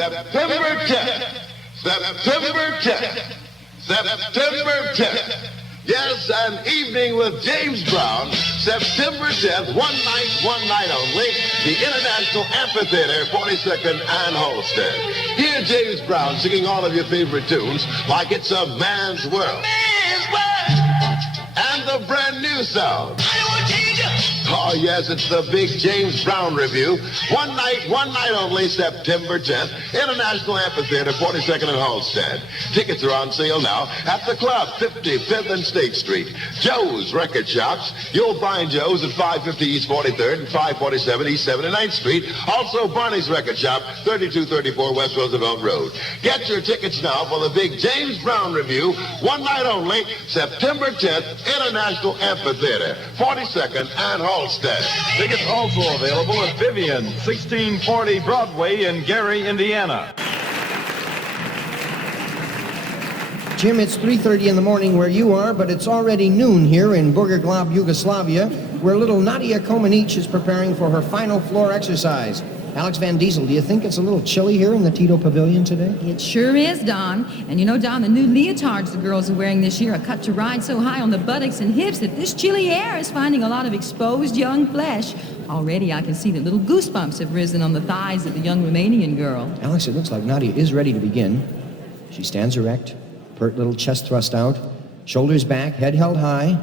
September 10th. September 10th. September 10th. Yes, an evening with James Brown, September 10th, one night only, the International Amphitheater, 42nd and Holstead. Hear James Brown singing all of your favorite tunes like it's a man's world. Man's world! And the brand new sound. Oh, yes, it's the big James Brown review. One night only, September 10th, International Amphitheater, 42nd and Halstead. Tickets are on sale now at the club, 55th and State Street. Joe's Record Shops. You'll find Joe's at 550 East 43rd and 547 East 79th Street. Also, Barney's Record Shop, 3234 West Roosevelt Road. Get your tickets now for the big James Brown review. One night only, September 10th, International Amphitheater, 42nd and Halstead. Tickets also available at Vivian, 1640 Broadway in Gary, Indiana. Jim, it's 3:30 in the morning where you are, but it's already noon here in Bugaglob, Yugoslavia, where little Nadia Komanic is preparing for her final floor exercise. Alex Van Diesel, do you think it's a little chilly here in the Tito Pavilion today? It sure is, Don. And you know, Don, the new leotards the girls are wearing this year are cut to ride so high on the buttocks and hips that this chilly air is finding a lot of exposed young flesh. Already I can see that little goosebumps have risen on the thighs of the young Romanian girl. Alex, it looks like Nadia is ready to begin. She stands erect, pert little chest thrust out, shoulders back, head held high.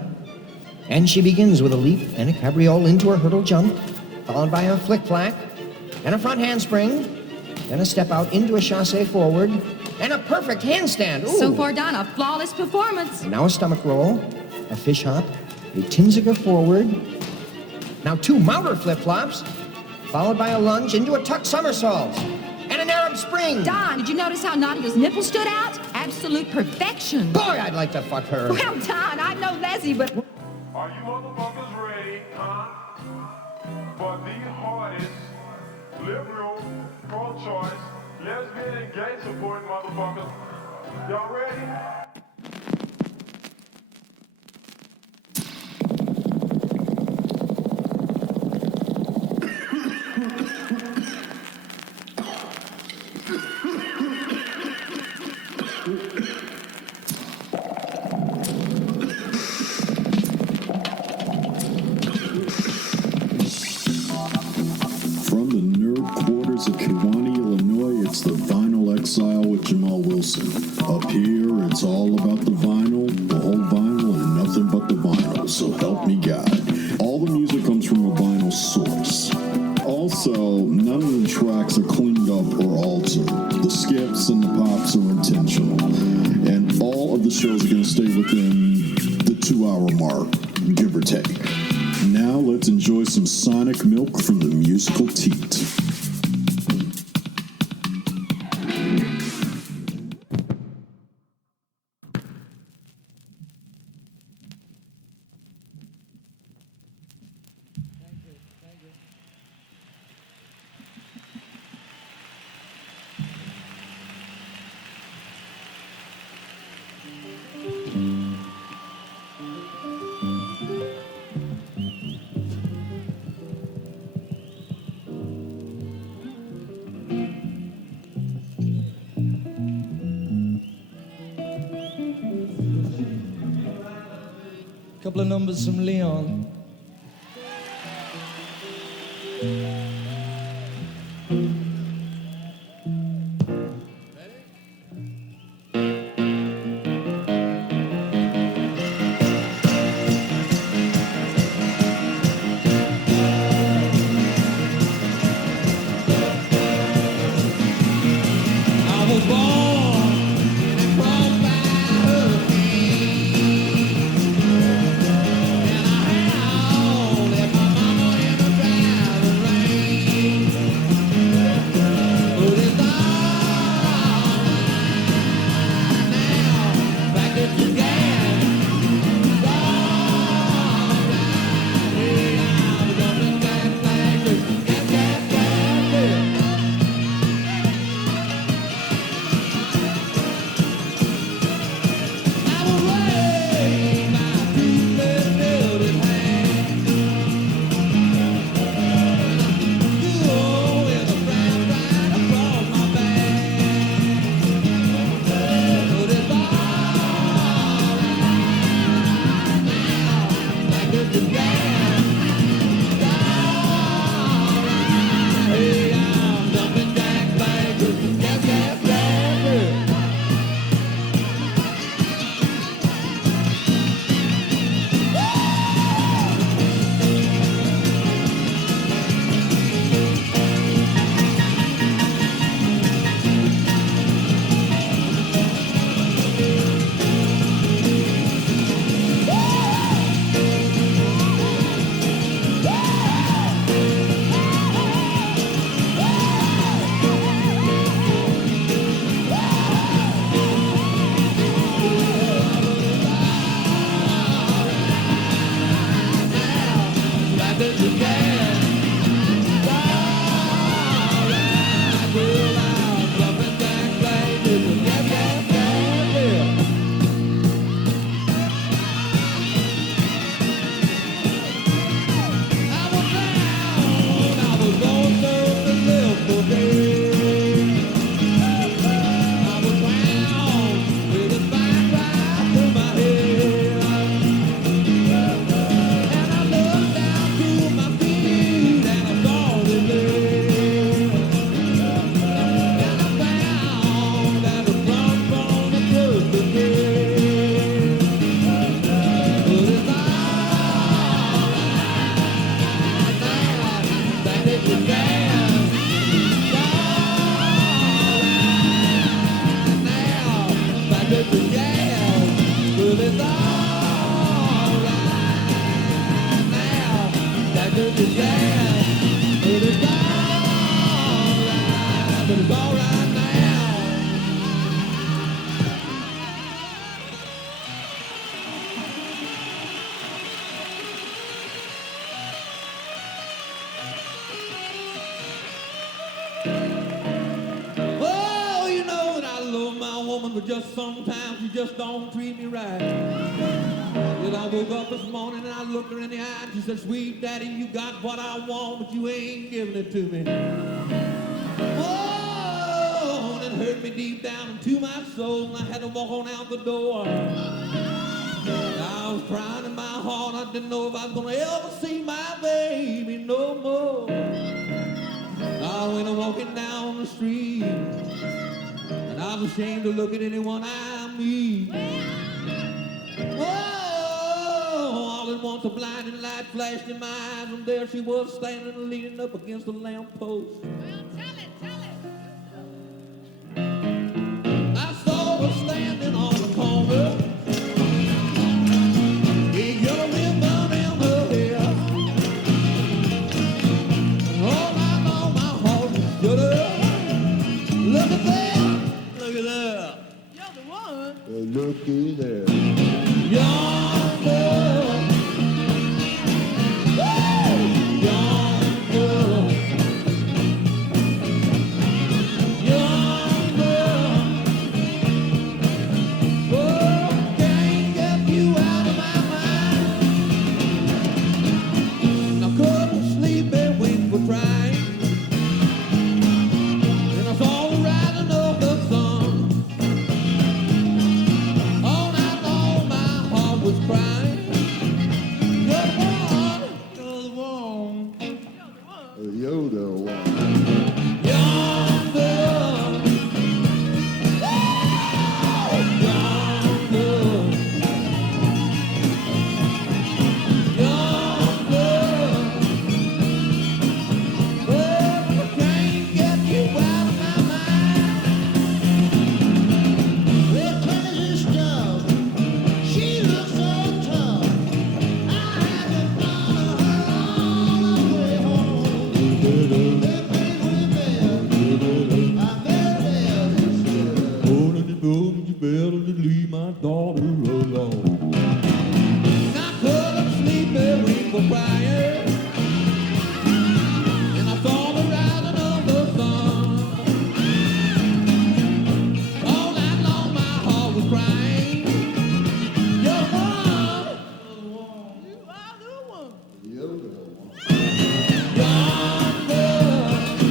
And she begins with a leap and a cabriole into her hurdle jump, followed by a flick-flack, and a front handspring, then a step out into a chassé forward, and a perfect handstand. Ooh. So far, Don, a flawless performance. And now a stomach roll, a fish hop, a Tinsiger forward, now 2 Maurer flip-flops, followed by a lunge into a tuck somersault, and an Arab spring. Don, did you notice how Nadia's nipples stood out? Absolute perfection. Boy, I'd like to fuck her. Well, Don, I'm no Leslie, but... Are you motherfuckers ready, huh? For the hardest liberal, pro-choice, lesbian, and gay supporting motherfuckers. Y'all ready? Of Kewanee, Illinois, it's the Vinyl Exile with Jamal Wilson. Up here, it's all about the vinyl, the whole vinyl, and nothing but the vinyl, so help me God. All the music comes from a vinyl source. Also, none of the tracks are cleaned up or altered. The skips and the pops are intentional. And all of the shows are going to stay within the 2-hour mark, give or take. Now let's enjoy some sonic milk from the musical teat. Couple of numbers from Leon. I but just sometimes you just don't treat me right. Then I woke up this morning and I looked her in the eye and she said, sweet daddy, you got what I want, but you ain't giving it to me. Oh, and it hurt me deep down into my soul, and I had to walk on out the door. I was crying in my heart, I didn't know if I was gonna ever see my baby no more. I went walking down the street, and I was ashamed to look at anyone I meet. Oh, all at once a blinding light flashed in my eyes, and there she was standing leaning up against the lamppost. Well, tell it. I saw her standing on the corner, a yellow ribbon in her hair. All night long my heart was shudder. Look at there, look at there. You're the one. Looky there. Yonder, can't get you out of my mind. I couldn't sleep and wait for trying, and I saw the rising of the sun. All night long my heart was crying. You're the one, you're the one. You're the one. Yonder, you better leave my daughter alone. I couldn't sleep and we were crying, and I saw the rising of the sun. All night long my heart was crying. You're the one. You are the one. You're the one. Yonder, yonder,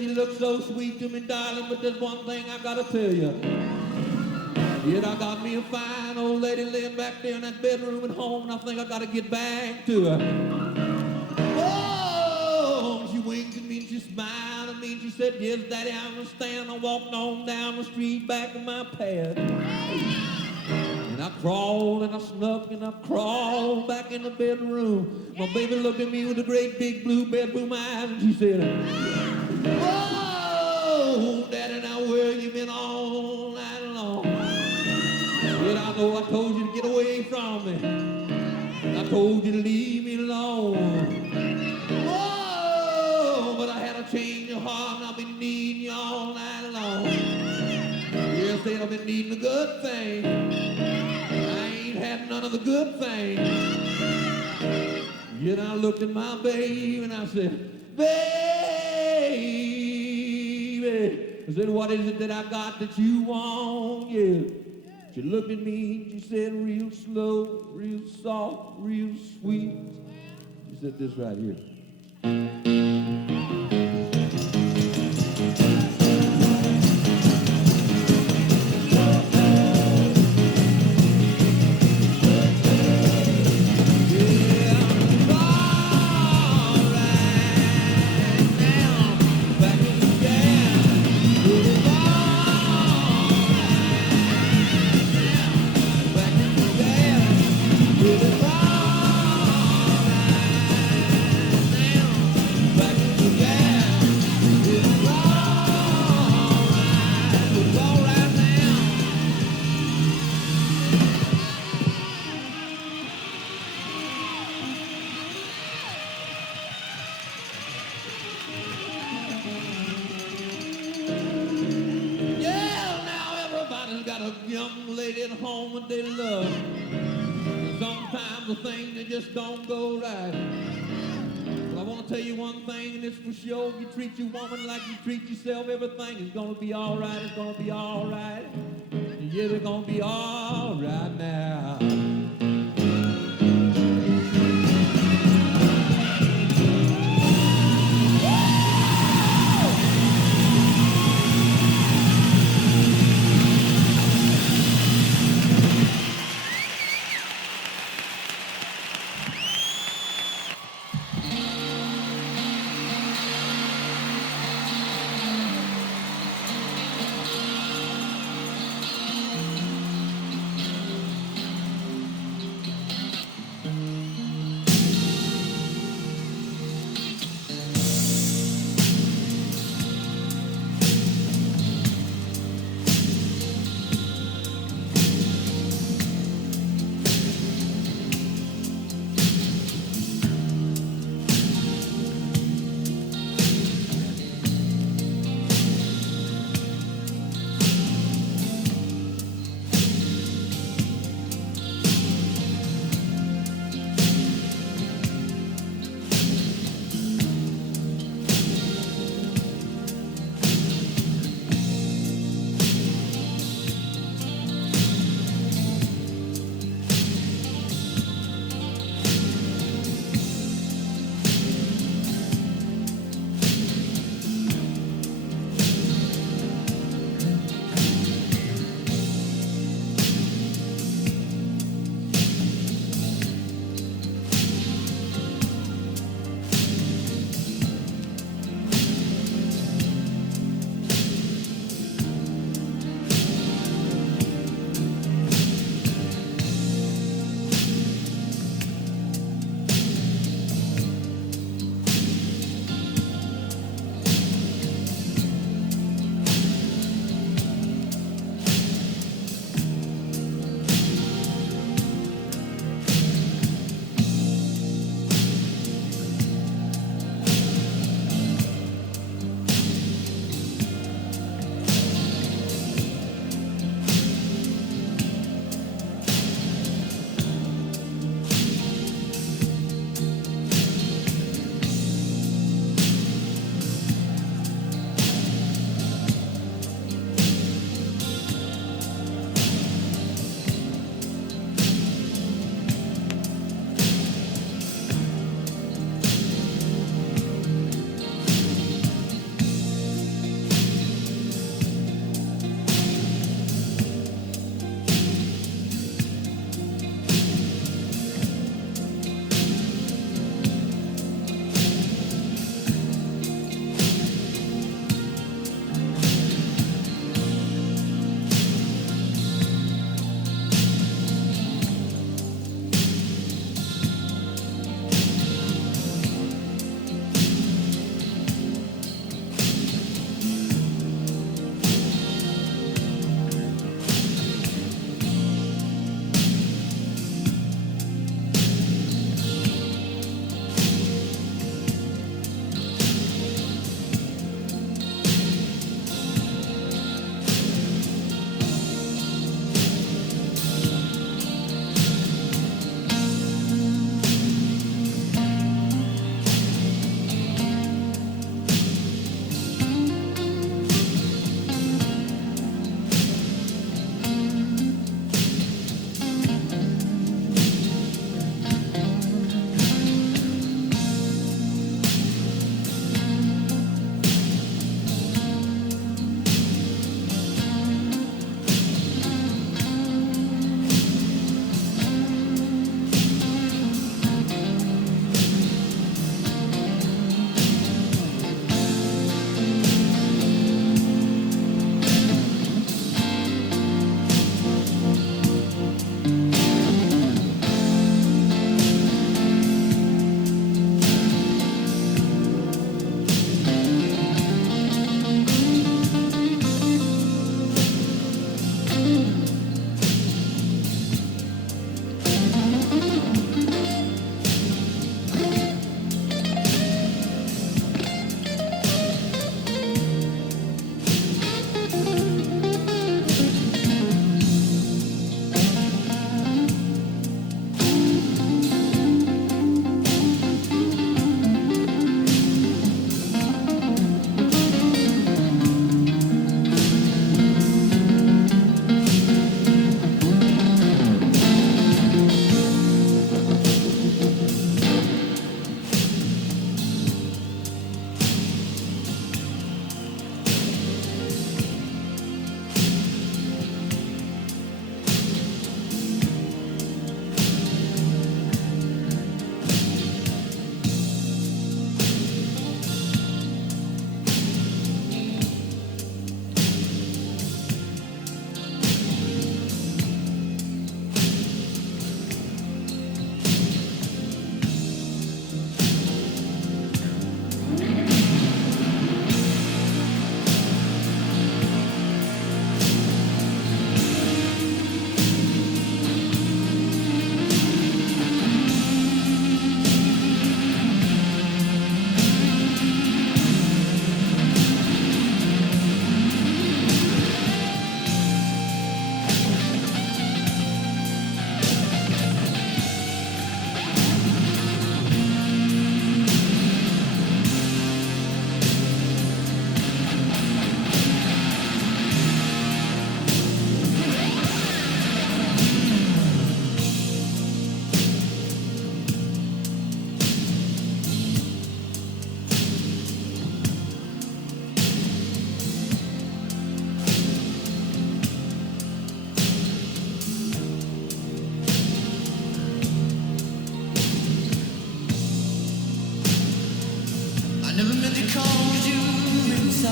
you look so sweet to me, darling, but there's one thing I gotta tell you. Yet I got me a fine old lady laying back there in that bedroom at home, and I think I gotta get back to her. Oh, she winked at me and she smiled at me and she said, yes, Daddy, I understand. I walked on down the street back to my pad. And I crawled and I snuck and I crawled back in the bedroom. My baby looked at me with the great big blue bedroom eyes and she said, oh, Daddy, now where you been all night long? Yet I know I told you to get away from me. I told you to leave me alone. Oh, but I had a change of heart and I've been needing you all night long. Yes, said I've been needing a good thing. I ain't had none of the good things. Yet I looked at my baby and I said, baby, I said, what is it that I got that you want? Yeah. She looked at me and she said, real slow, real soft, real sweet. She said this right here. Back in the day, what they love. And sometimes the things they just don't go right. But I want to tell you one thing, and it's for sure. If you treat your woman like you treat yourself, everything is going to be all right. It's going to be all right. Yeah, they're going to be all right now.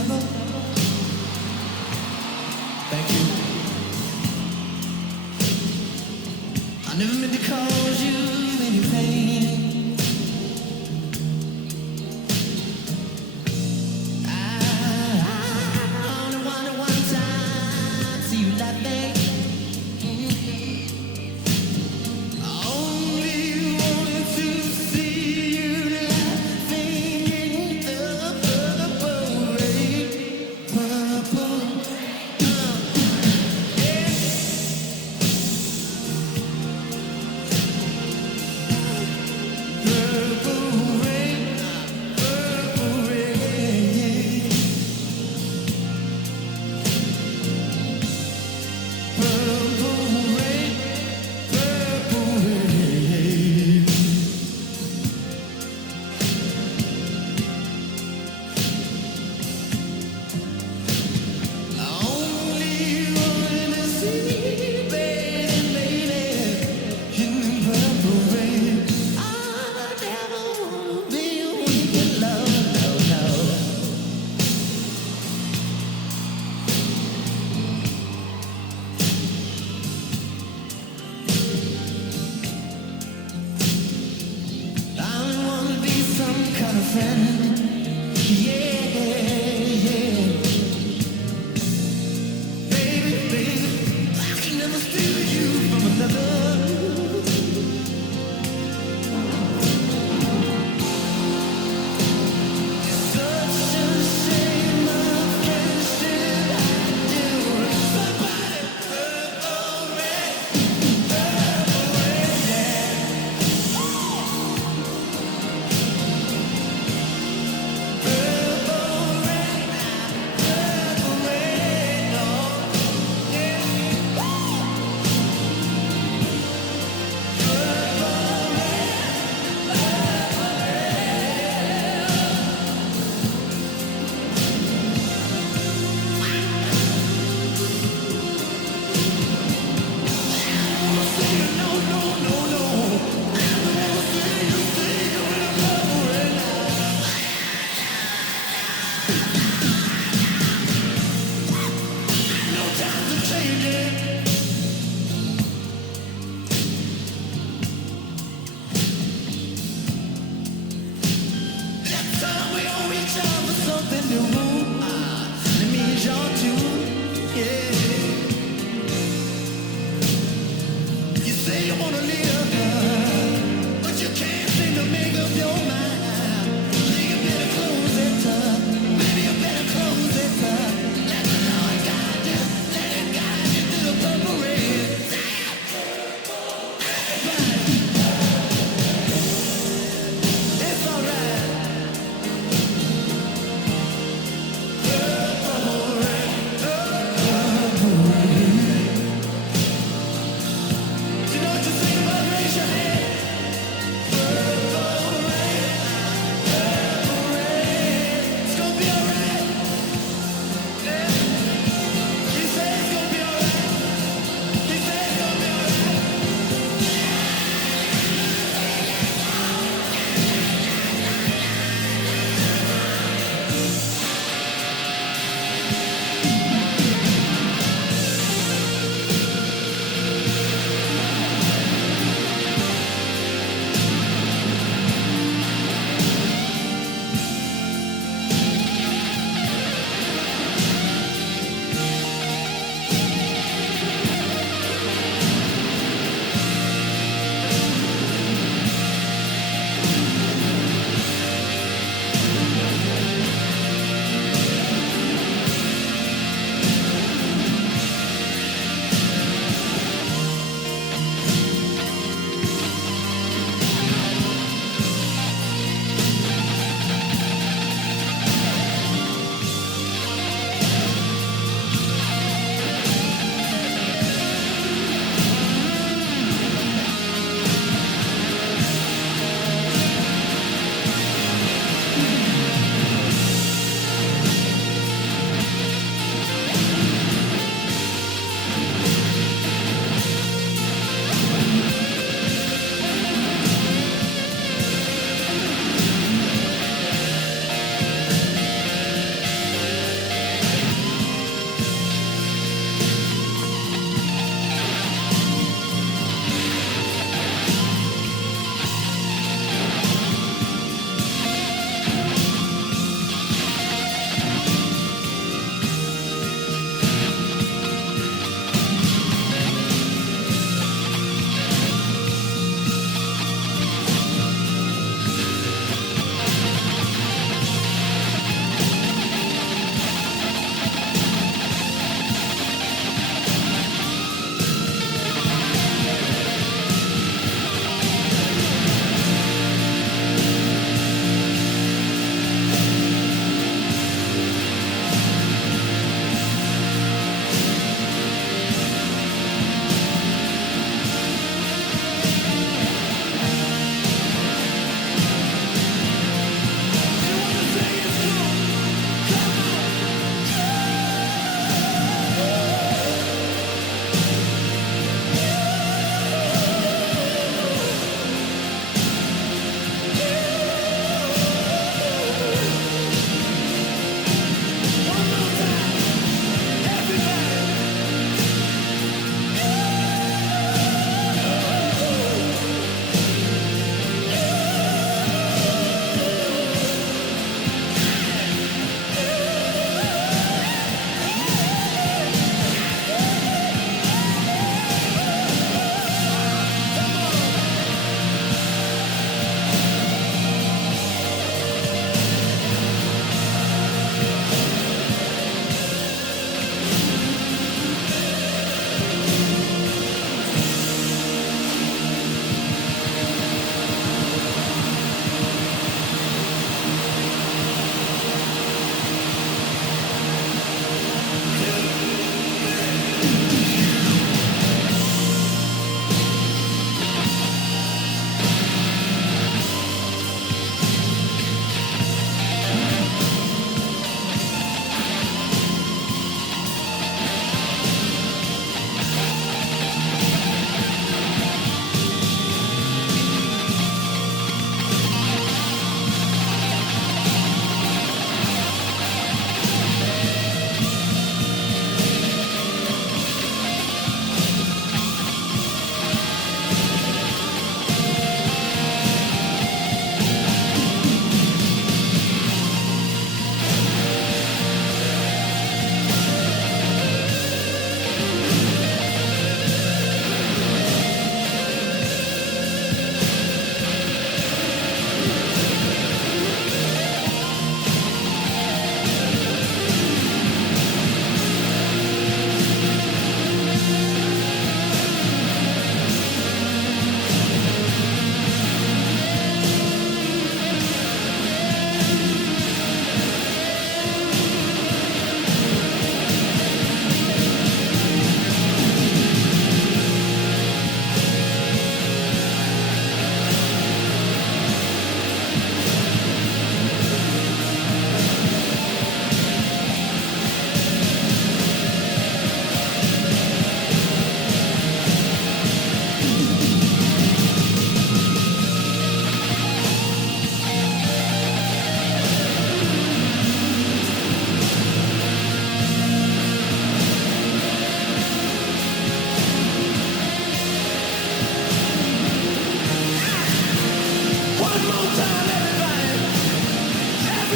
Thank you. I never meant to cause you any pain. I only wanted one time to see you laughing. I only wanted to see you laughing in the purple rain. Purple. Raise your hand.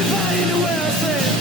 Everybody in the world says.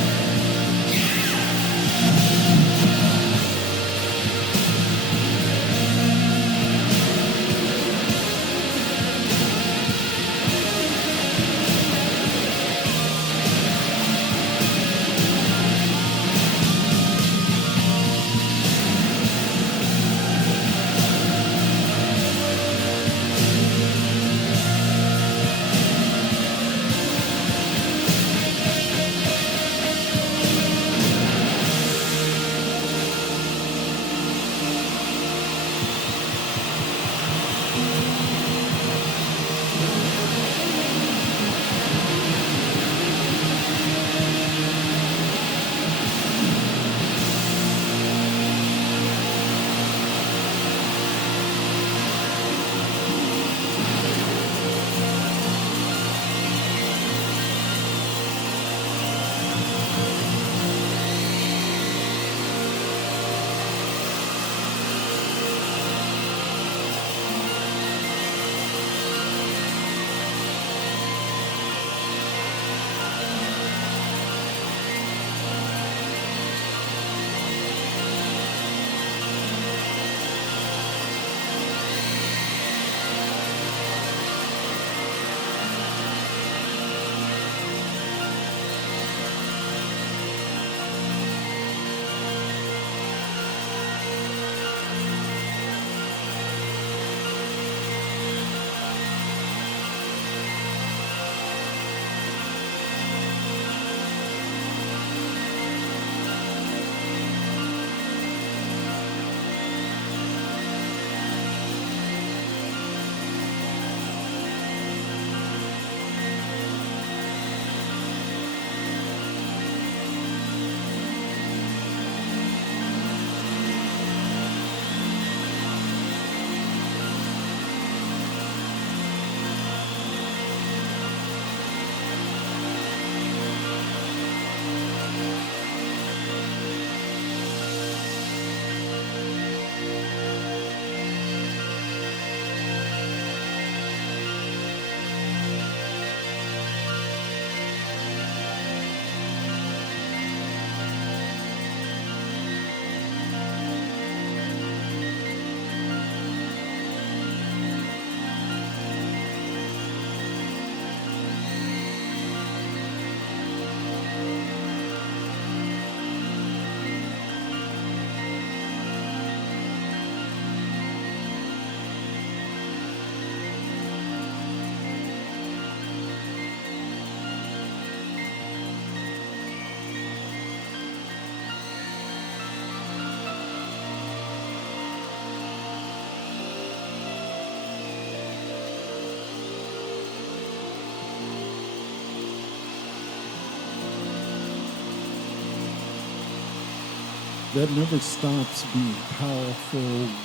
That never stops being powerful,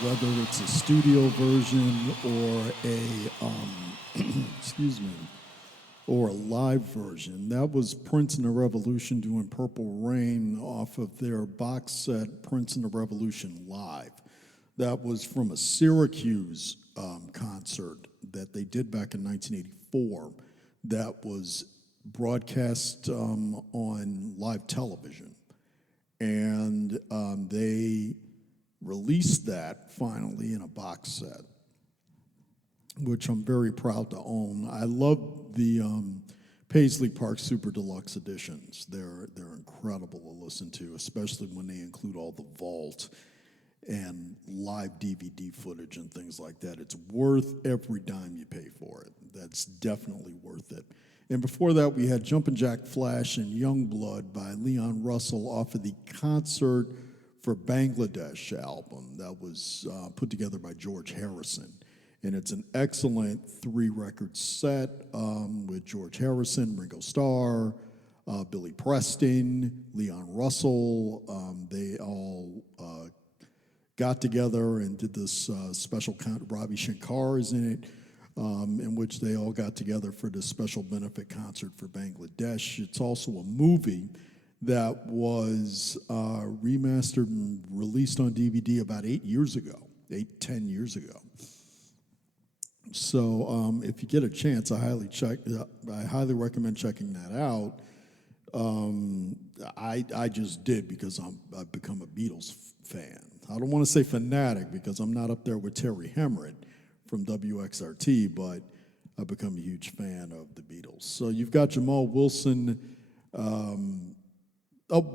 whether it's a studio version or excuse me, or a live version. That was Prince and the Revolution doing Purple Rain off of their box set, Prince and the Revolution Live. That was from a Syracuse concert that they did back in 1984 that was broadcast on live television. And they released that finally in a box set, which I'm very proud to own. I love the Paisley Park Super Deluxe editions. They're incredible to listen to, especially when they include all the vault and live DVD footage and things like that. It's worth every dime you pay for it. That's definitely worth it. And before that, we had Jumpin' Jack Flash and Youngblood by Leon Russell off of the Concert for Bangladesh album that was put together by George Harrison. And it's an excellent 3-record set with George Harrison, Ringo Starr, Billy Preston, Leon Russell. They all got together and did this special Ravi Shankar is in it, in which they all got together for this special benefit concert for Bangladesh. It's also a movie that was remastered and released on DVD about 10 years ago. So if you get a chance, I highly recommend checking that out. I just did because I've become a Beatles fan. I don't want to say fanatic because I'm not up there with Terry Hemritt from WXRT, but I've become a huge fan of the Beatles. So you've got Jamal Wilson.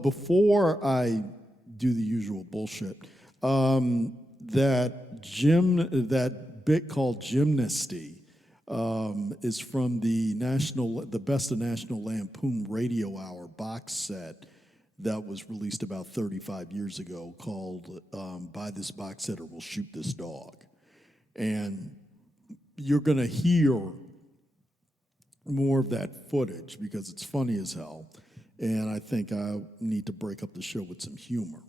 Before I do the usual bullshit, that bit called Gymnasty is from the Best of National Lampoon Radio Hour box set that was released about 35 years ago called Buy This Box Set or We'll Shoot This Dog. And you're going to hear more of that footage because it's funny as hell. And I think I need to break up the show with some humor.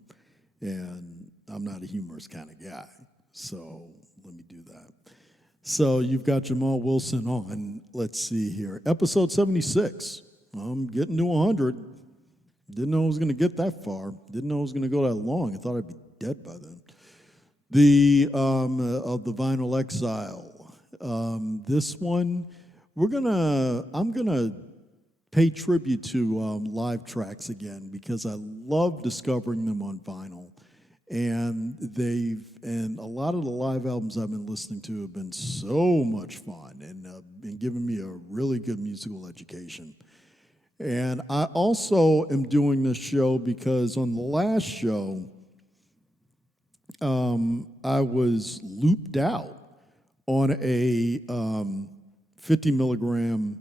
And I'm not a humorous kind of guy. So let me do that. So you've got Jamal Wilson on. Let's see here. Episode 76. I'm getting to 100. Didn't know I was going to get that far. Didn't know I was going to go that long. I thought I'd be dead by then. Of the Vinyl Exile. This one, I'm gonna pay tribute to live tracks again because I love discovering them on vinyl, and a lot of the live albums I've been listening to have been so much fun and been giving me a really good musical education. And I also am doing this show because on the last show, I was looped out on a 50 milligram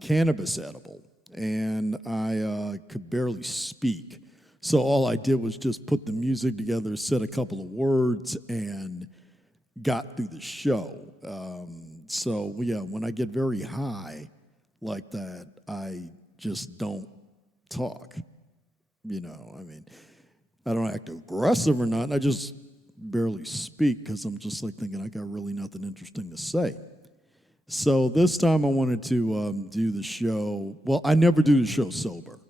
cannabis edible, and I could barely speak. So all I did was just put the music together, said a couple of words, and got through the show. So yeah, when I get very high like that, I just don't talk. You know, I mean, I don't act aggressive or not. I just barely speak because I'm just like thinking I got really nothing interesting to say. So this time I wanted to do the show. Well, I never do the show sober.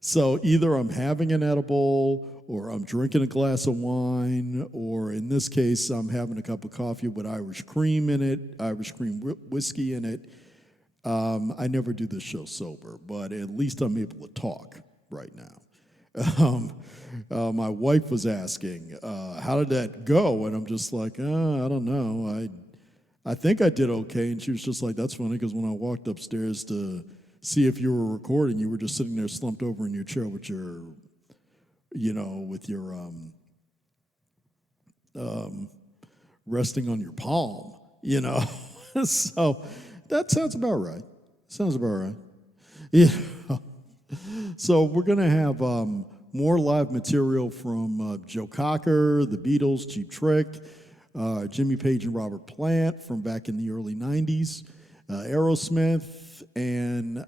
So either I'm having an edible or I'm drinking a glass of wine, or in this case, I'm having a cup of coffee with Irish cream in it, Irish cream whiskey in it. I never do this show sober, but at least I'm able to talk right now. My wife was asking, how did that go? And I'm just like, I don't know. I think I did okay. And she was just like, that's funny because when I walked upstairs to see if you were recording, you were just sitting there slumped over in your chair with your, resting on your palm, So that sounds about right. Yeah. So we're going to have more live material from Joe Cocker, the Beatles, Cheap Trick, Jimmy Page and Robert Plant from back in the early 90s, Aerosmith, and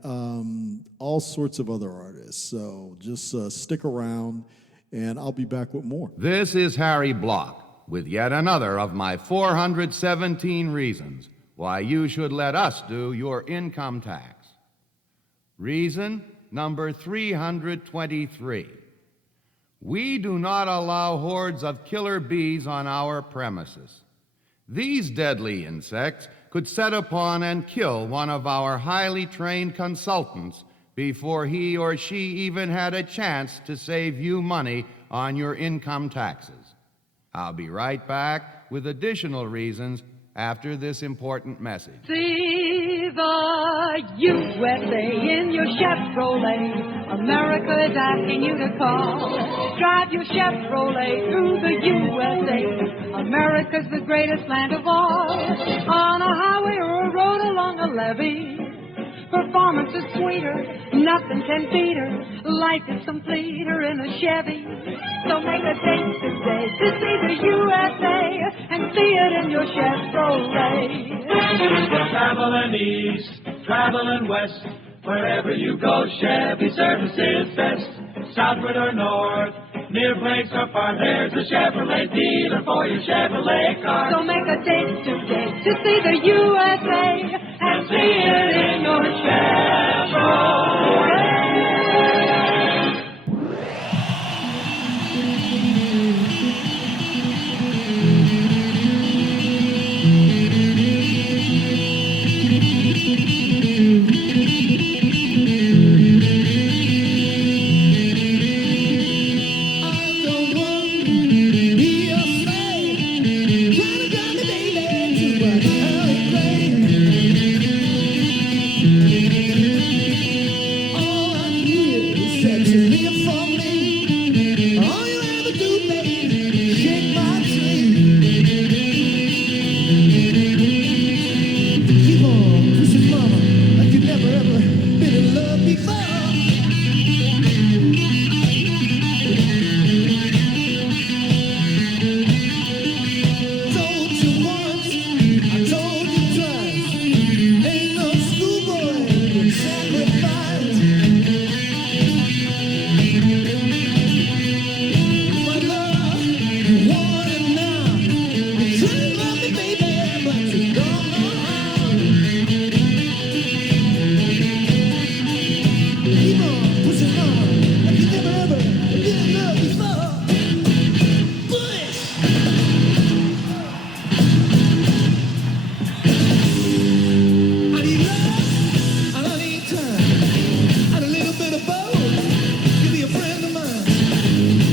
all sorts of other artists. So just stick around, and I'll be back with more. This is Harry Block with yet another of my 417 reasons why you should let us do your income tax. Reason number 323. We do not allow hordes of killer bees on our premises. These deadly insects could set upon and kill one of our highly trained consultants before he or she even had a chance to save you money on your income taxes. I'll be right back with additional reasons after this important message. See the USA in your Chevrolet. America is asking you to call. Drive your Chevrolet through the USA. America's the greatest land of all. On a highway or a road along a levee, performance is sweeter, nothing can beat her. Life is completer in a Chevy. So make a date today to see the USA and see it in your Chevrolet. Traveling east, traveling west, wherever you go, Chevy service is best. Southward or north, near Blake's or far, there's a Chevrolet dealer for your Chevrolet car. So make a date today to see the USA and see it in your Chevrolet. practice. Gone on. Keep on pushing on like you never ever did love before. Push. I need love and I need time and a little bit of both. You be a friend of mine.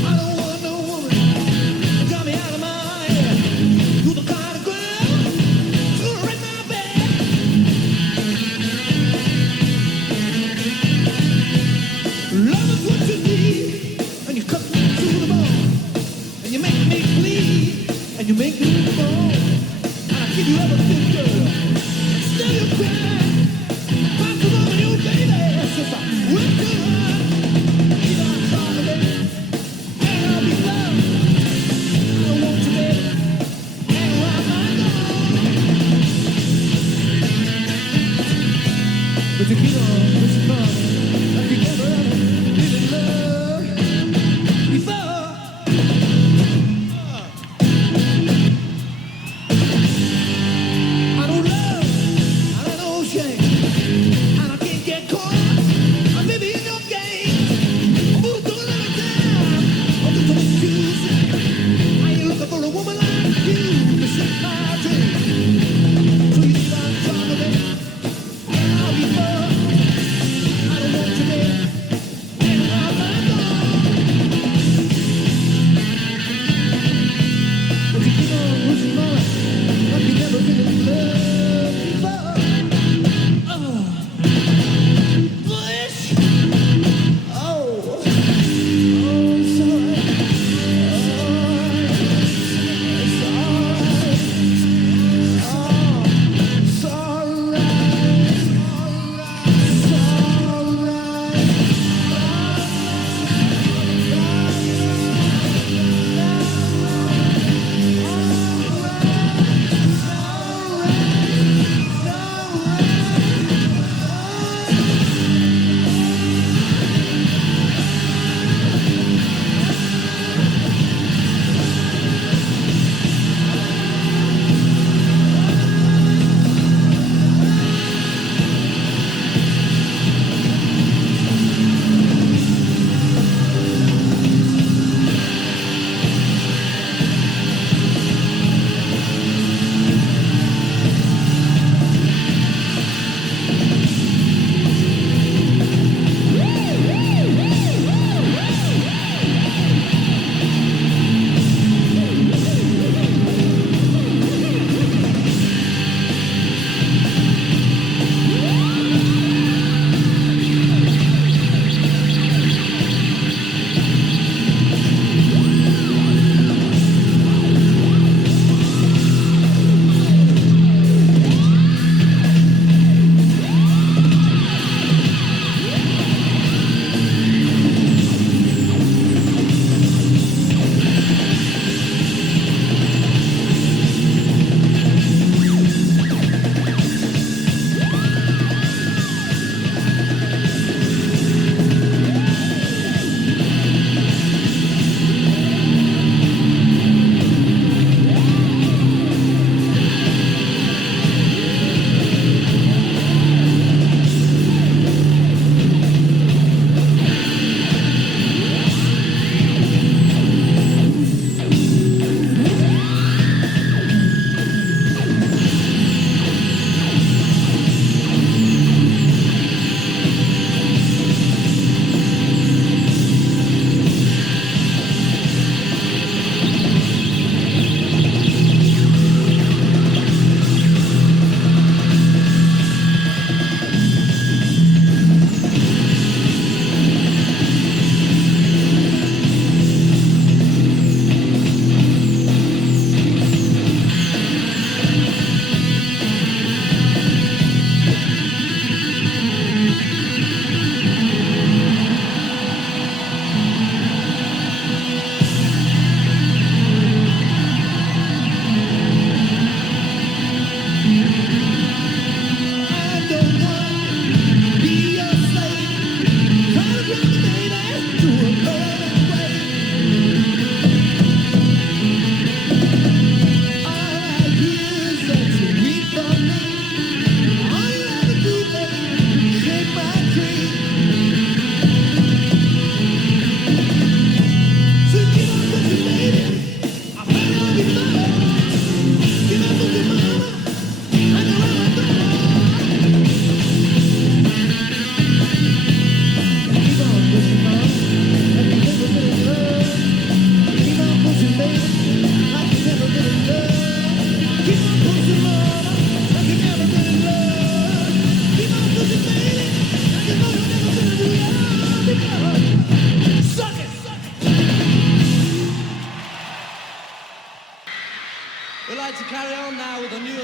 I don't want no woman to got me out of my head. You're the kind of girl who's gonna wreck my bed. Love is what you need, and you cut me to the bone, and you make me bleed, and you make me move on. And I give you everything, girl. Still you cry. Pass the love of you, baby. Since I went to her, you know I'm sorry, baby. And I'll be loved. I don't want you, baby. And where am I going? But you keep on pushing on like you never ever did in love before. I don't love, I don't know shame, and I can't get caught. I'm maybe in your game. I'm gonna do it every time. I'm just gonna choose it. I ain't looking for a woman like you to shake my dream. So you think I'm trying to make? And I'll be love.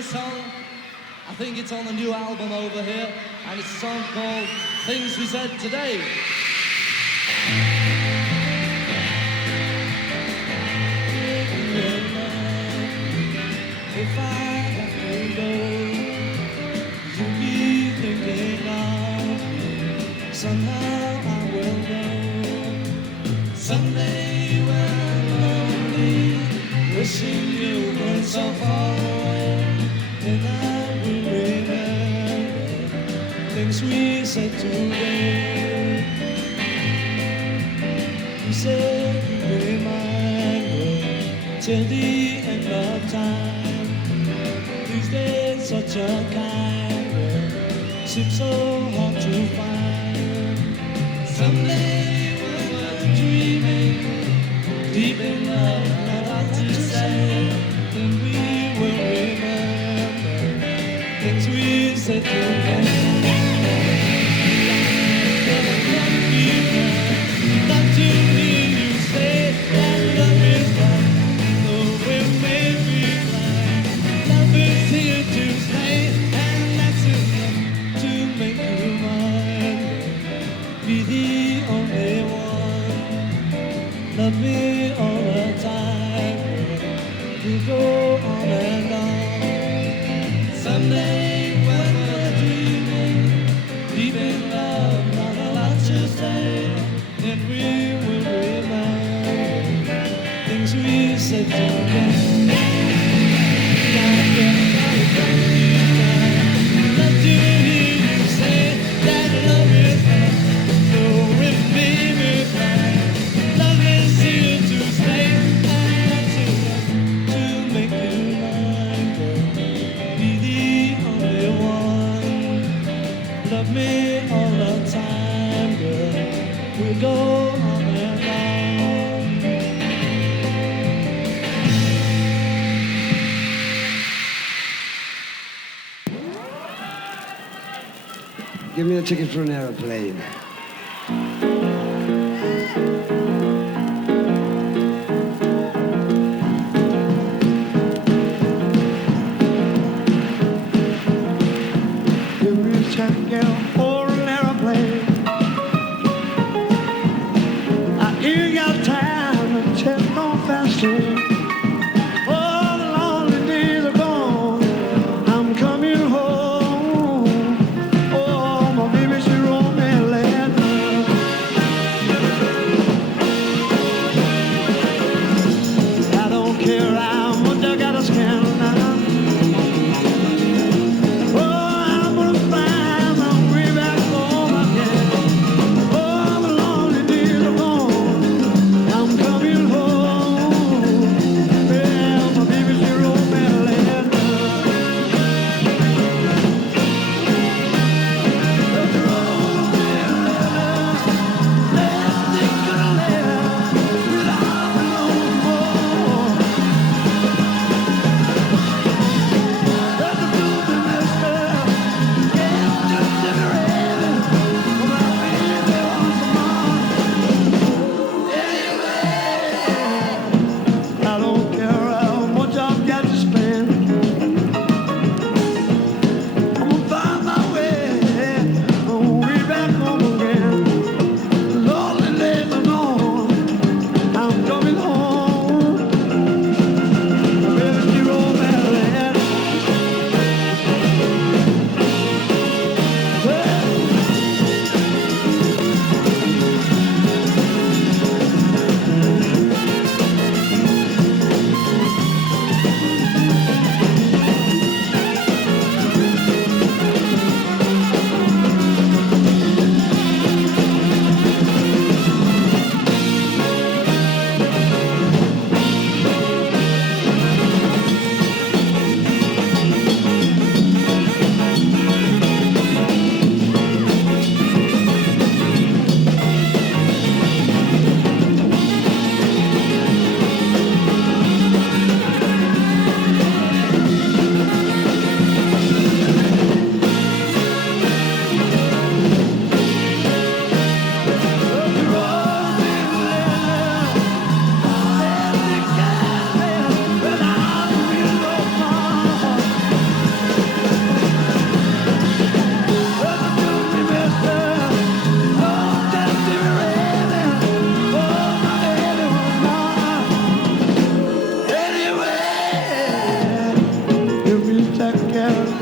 song. I think it's on the new album over here, and it's a song called Things We Said Today. If I have to go, you'll be thinking of me. Somehow I will know. Someday when I'm lonely, wishing you were so far away, then I will remember things we said today. You said you remind me till the end of time. These days such a kind word seems so hard to find. Someday when we're dreaming, deep in love, not a lot to say, then we will remember things we said today. Not to hear you say that love is right, though it may be blind. Love is here to stay, and that's enough to make you mine. Be the only one, love me all the time. We go on and on. Someday when we're dreaming, deep in love, not a lot to say, then we will remember things we said today. Love to hear you say that love is love, though it may be blind. Love is here to stay, and that's enough to make you mine, girl. Be the only one, love me all the time, girl. We go on and on. Give me a ticket for an aeroplane. Give me a ticket for an aeroplane. I ain't got time to take no faster. Oh, the lonely days are gone. I'm coming home. Oh, my baby, she wrote me a letter. I don't care how much I gotta spend now. Oh, I'm gonna find my way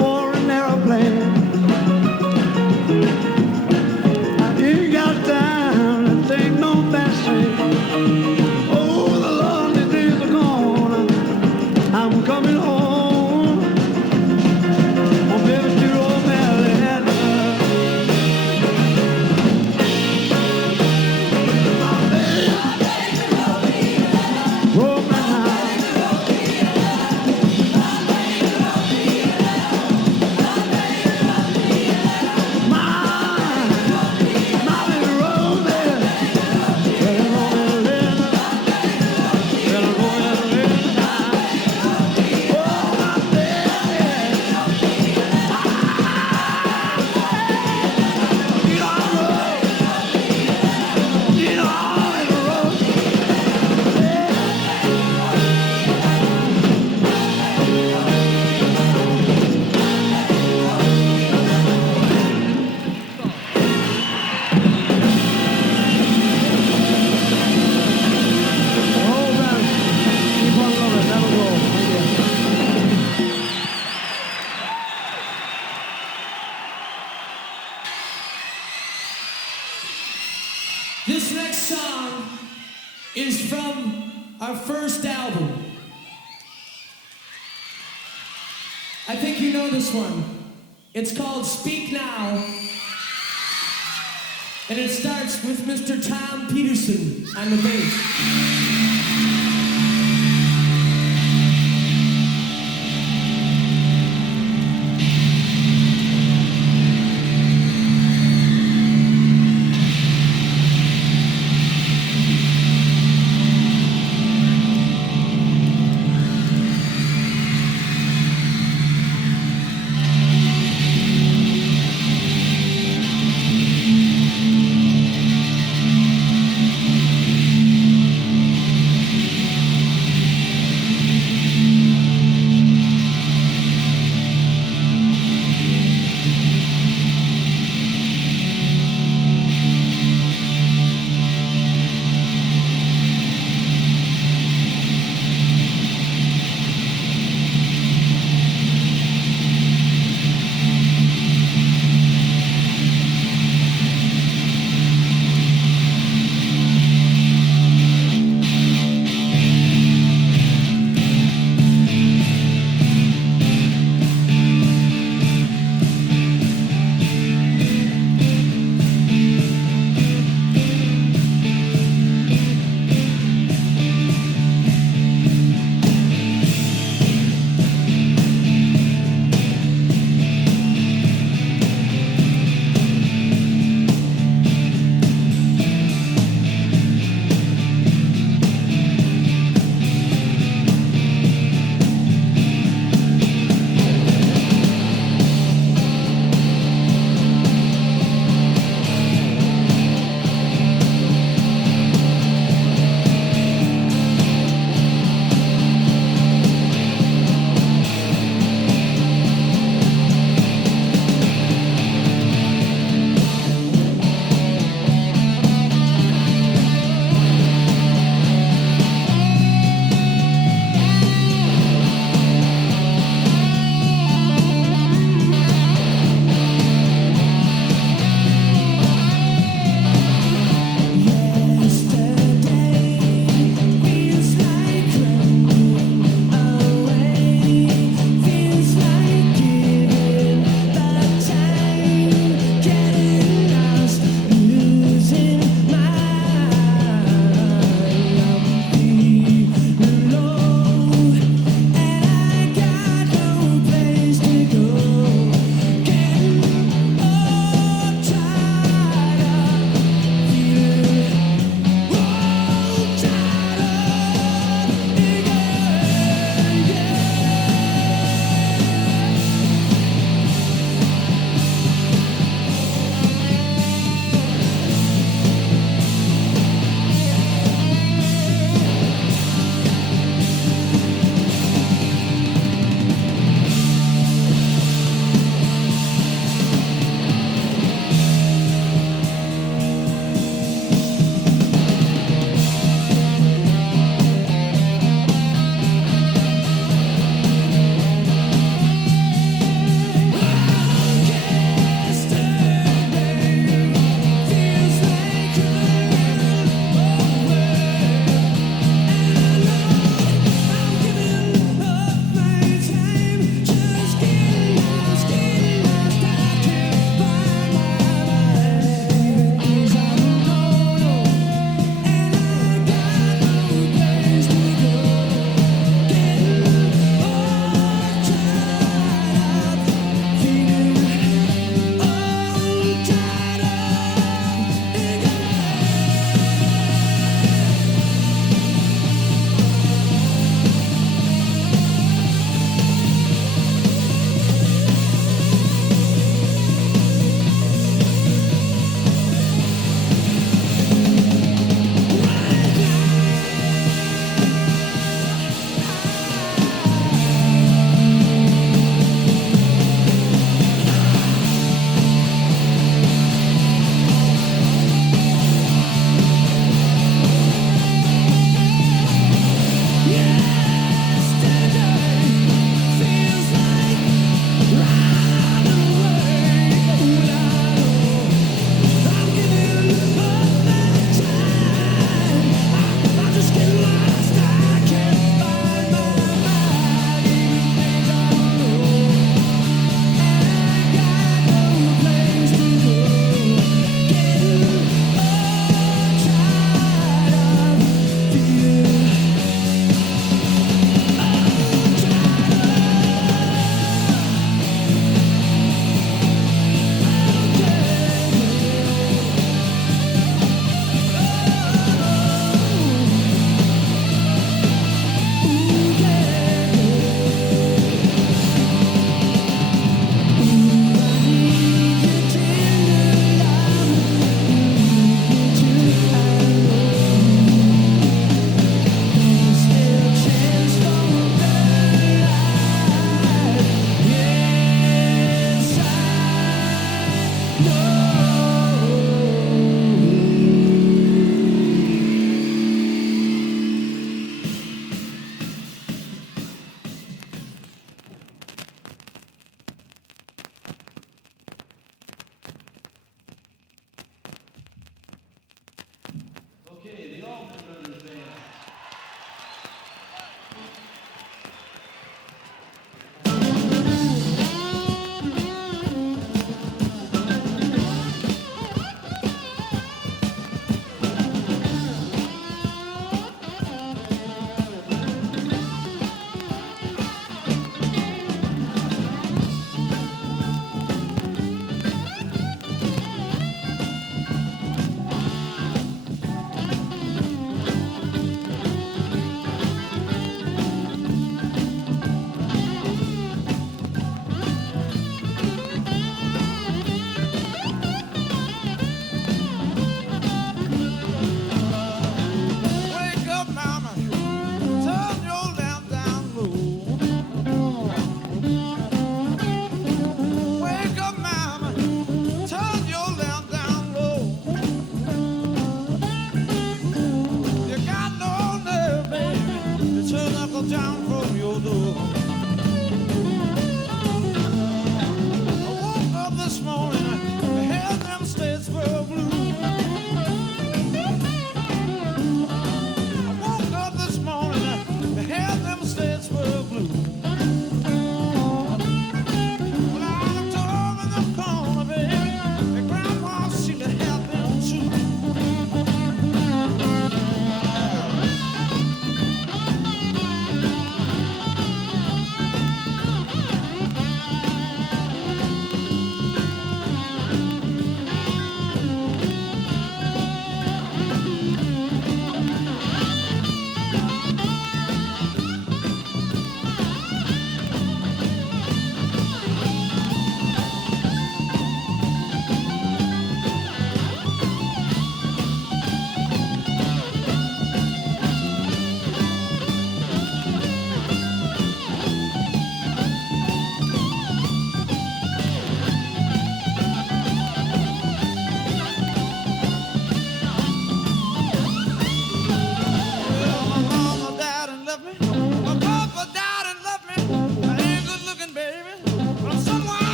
or an aeroplane. I ain't got time to take no fast train. Oh, the lonely days are gone. I'm coming home. Oh, baby, to old Maryland. This next song is from our first album. I think you know this one. It's called Speak Now. And it starts with Mr. Tom Peterson on the bass.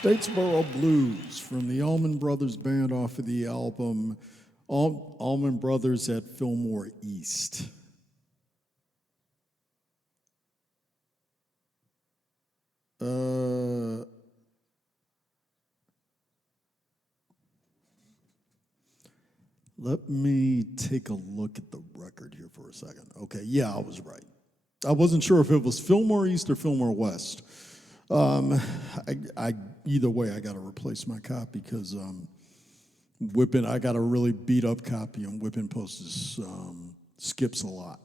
Statesboro Blues from the Allman Brothers Band off of the album Allman Brothers at Fillmore East. Let me take a look at the record here for a second. Okay, yeah, I was right. I wasn't sure if it was Fillmore East or Fillmore West. Either way, I got to replace my copy because I got a really beat up copy, and Whippin' Post skips a lot.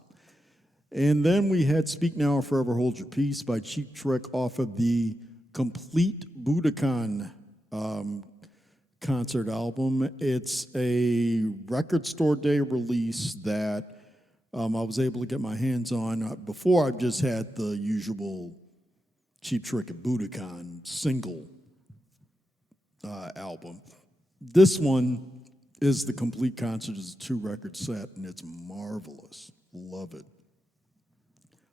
And then we had Speak Now or Forever Hold Your Peace by Cheap Trick off of the Complete Budokan concert album. It's a record store day release that I was able to get my hands on. Before, I just had the usual Cheap Trick at Budokan single album. This one is the complete concert. It's a 2-record set, and it's marvelous. Love it.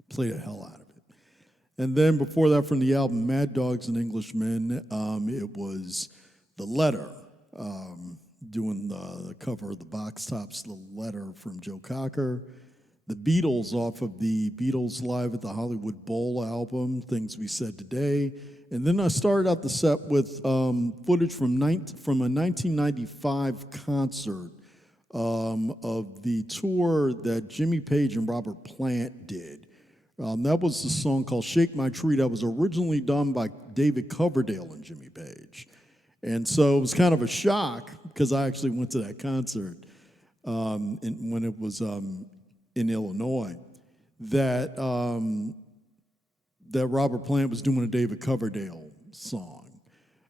Played the hell out of it. And then before that, from the album Mad Dogs and Englishmen, it was The Letter, doing the cover of the Box Tops, The Letter from Joe Cocker. The Beatles off of the Beatles Live at the Hollywood Bowl album, Things We Said Today. And then I started out the set with footage from a 1995 concert of the tour that Jimmy Page and Robert Plant did. That was the song called Shake My Tree that was originally done by David Coverdale and Jimmy Page. And so it was kind of a shock because I actually went to that concert when it was in Illinois, that Robert Plant was doing a David Coverdale song.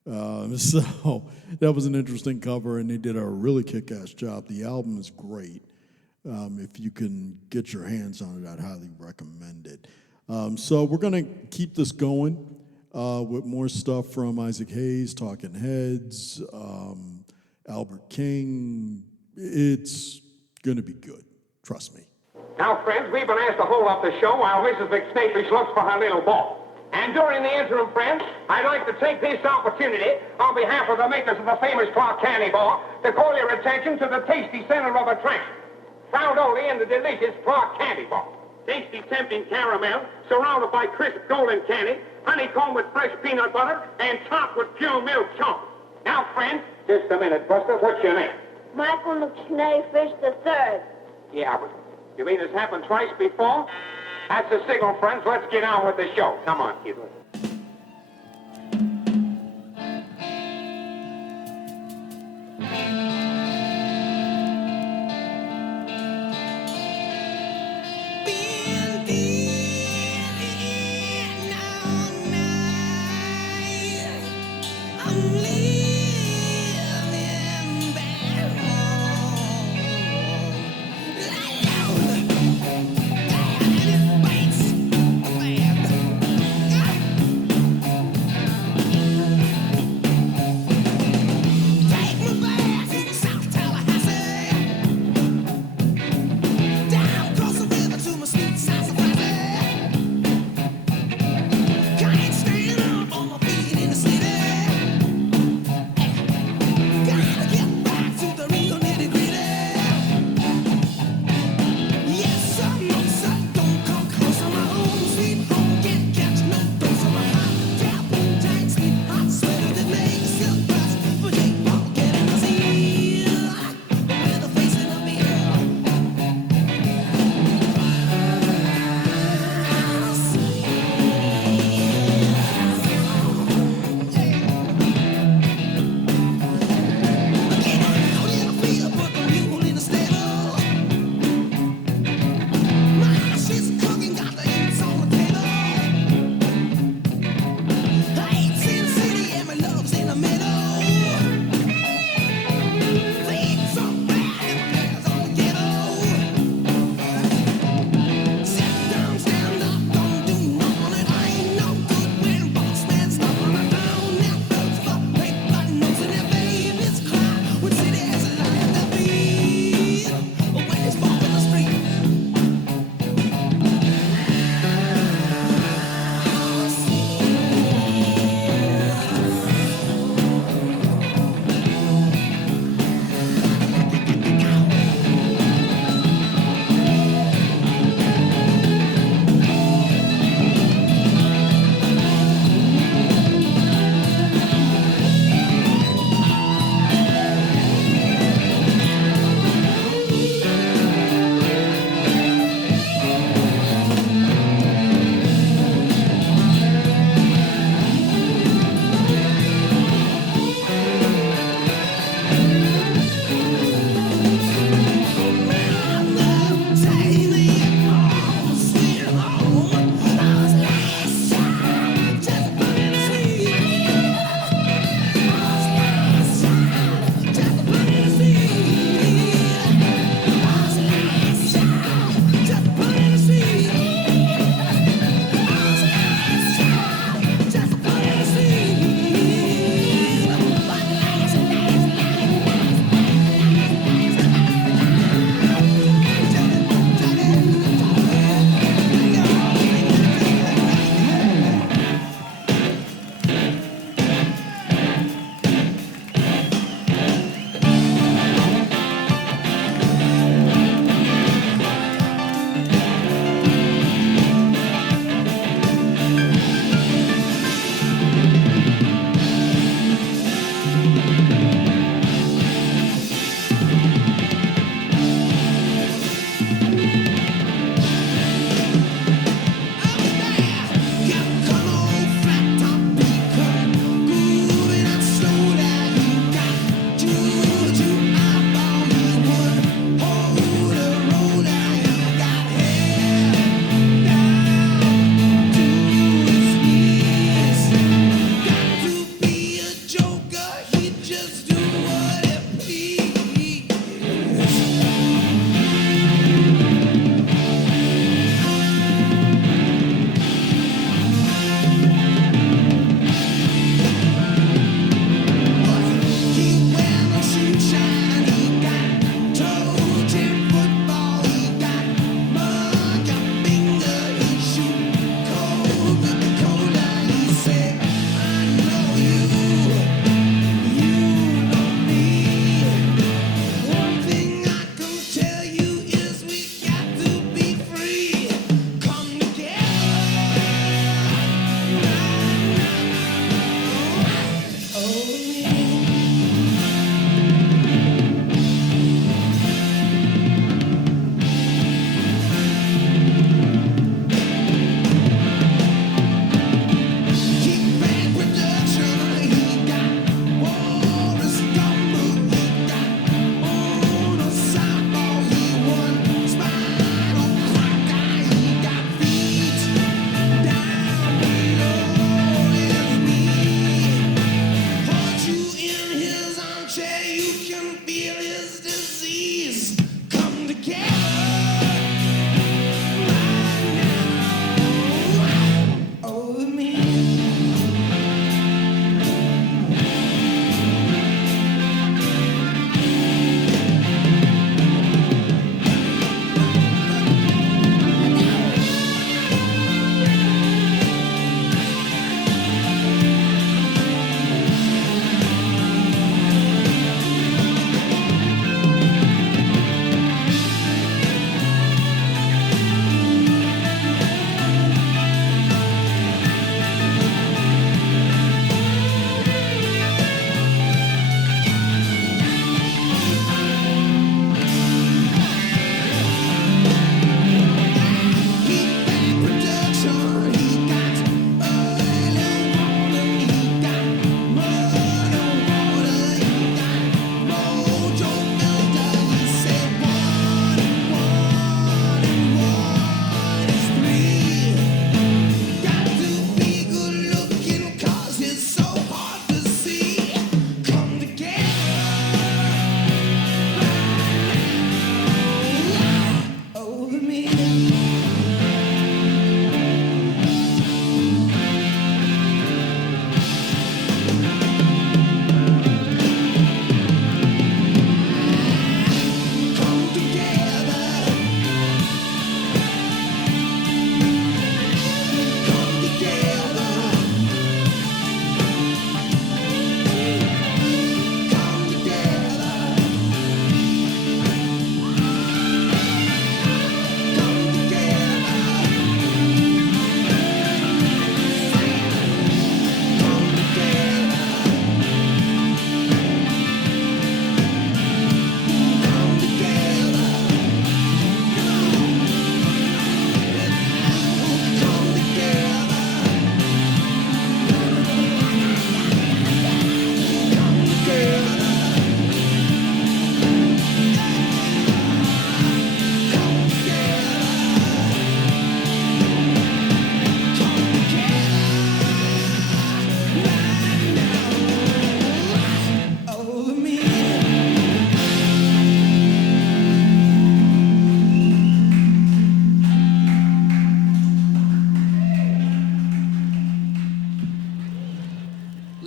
So that was an interesting cover, and they did a really kick-ass job. The album is great. If you can get your hands on it, I'd highly recommend it. So we're going to keep this going with more stuff from Isaac Hayes, Talking Heads, Albert King. It's going to be good. Trust me. Now, friends, we've been asked to hold up the show while Mrs. McSnapish looks for her little ball. And during the interim, friends, I'd like to take this opportunity, on behalf of the makers of the famous Clark Candy Bar, to call your attention to the tasty center of attraction, found only in the delicious Clark Candy Bar. Tasty, tempting caramel, surrounded by crisp golden candy, honeycomb with fresh peanut butter, and topped with pure milk chocolate. Now, friends, just a minute, Buster, what's your name? Michael McSnafish III. Yeah, but you mean it's happened twice before? That's the signal, friends. Let's get on with the show. Come on, kid.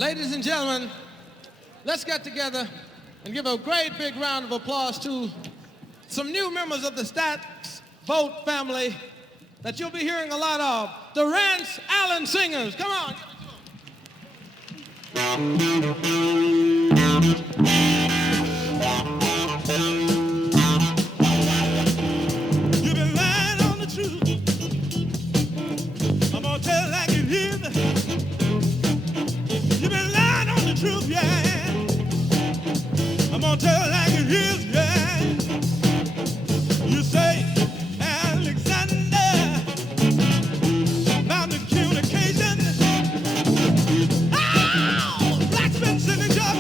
Ladies and gentlemen, let's get together and give a great big round of applause to some new members of the Stats Vote family that you'll be hearing a lot of, the Rance Allen Singers. Come on. You've been lying on the truth. I'm gonna tell it like it is. You've been lying on the truth, yeah. I'm gonna tell it like it is, yeah. You say, Alexander, about the communication. Oh, blacksmith sitting in your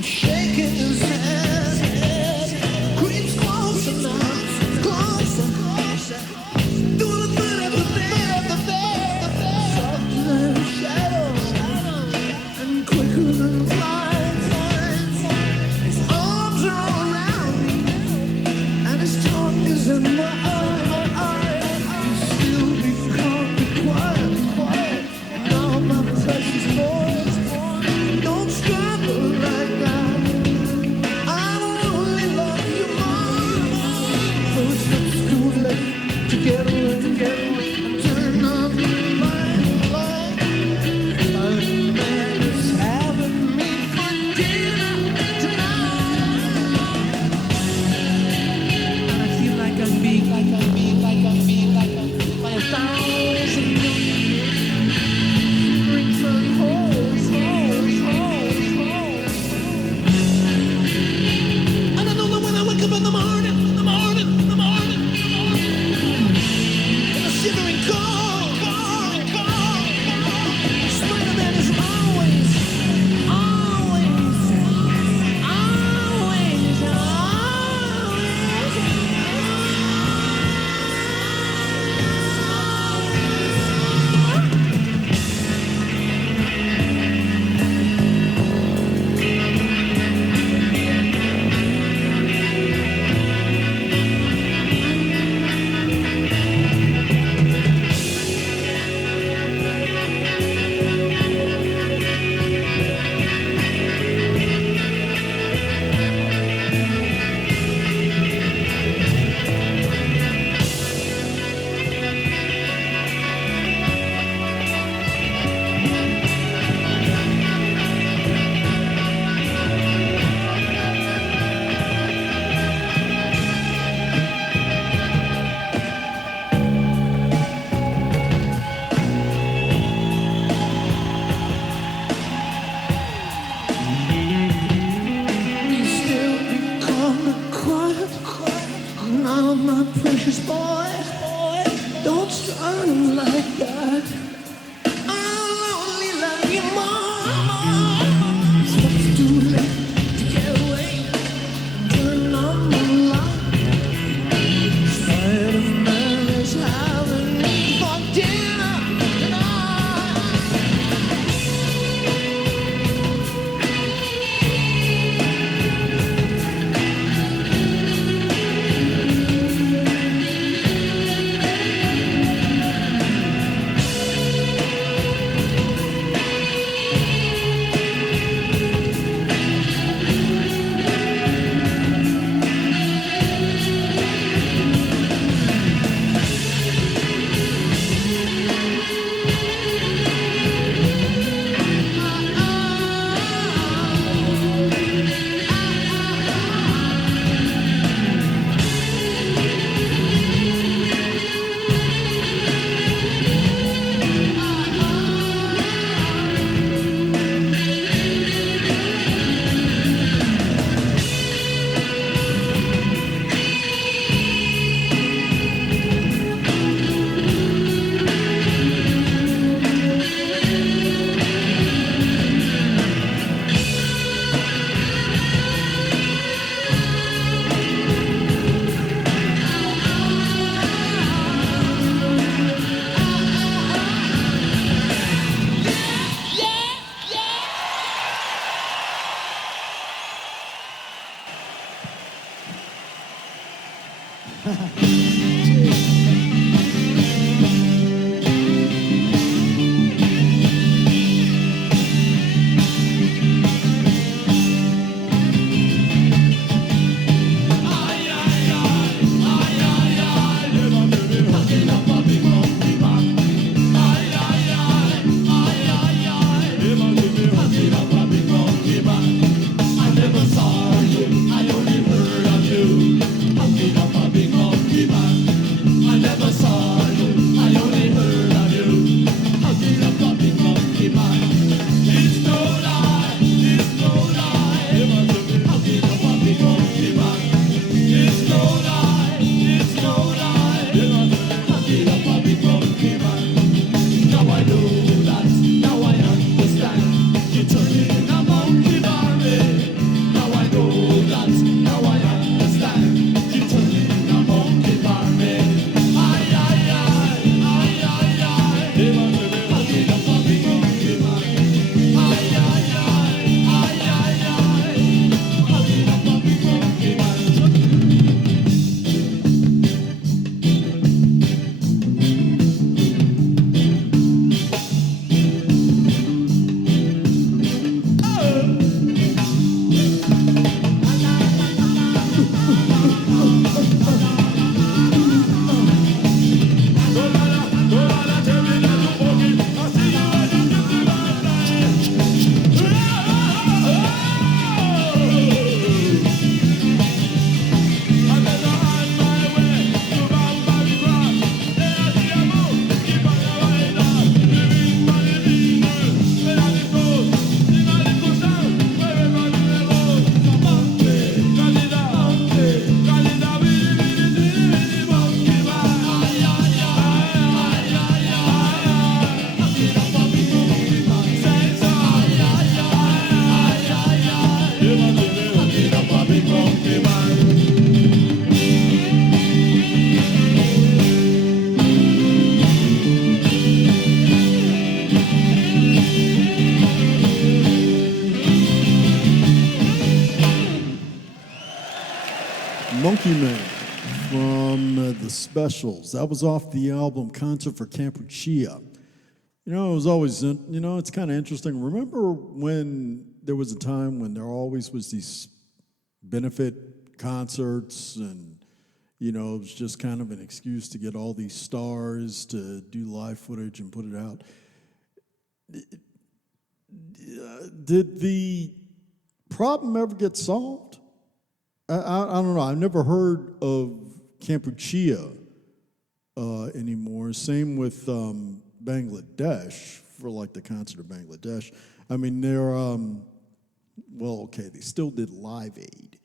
and shaking his head. Creeps closer now, closer. Doing a bit of the bed, softer than shadows and quicker than flies. His arms are all around me, and his tongue is in my eye. He's still become quiet. Now my precious boys, don't struggle like that. I don't only love you more, so it's not too late to get away. Turn on the light. My man is having me for dinner tonight. And I feel like I'm being by 1,000 rings and holes. And I know that when I wake up in the morning, in the shivering cold, Spider-Man is always. He's still becoming quiet. Now my precious boy, don't start him like that. I'll only love you more. So it's too late to get away. Turn on the light. Spider-Man is having me for dinner tonight. I never saw you, I only heard of you. Monkey, up a big monkey man. Monkey Man from the Specials. That was off the album Concert for Campuchia. You know, it was always, it's kind of interesting. Remember when there was a time when there always was these benefit concerts and, it was just kind of an excuse to get all these stars to do live footage and put it out. Did the problem ever get solved? I don't know. I've never heard of Campuchia anymore. Same with Bangladesh, for like the concert of Bangladesh. I mean, they're, they still did Live Aid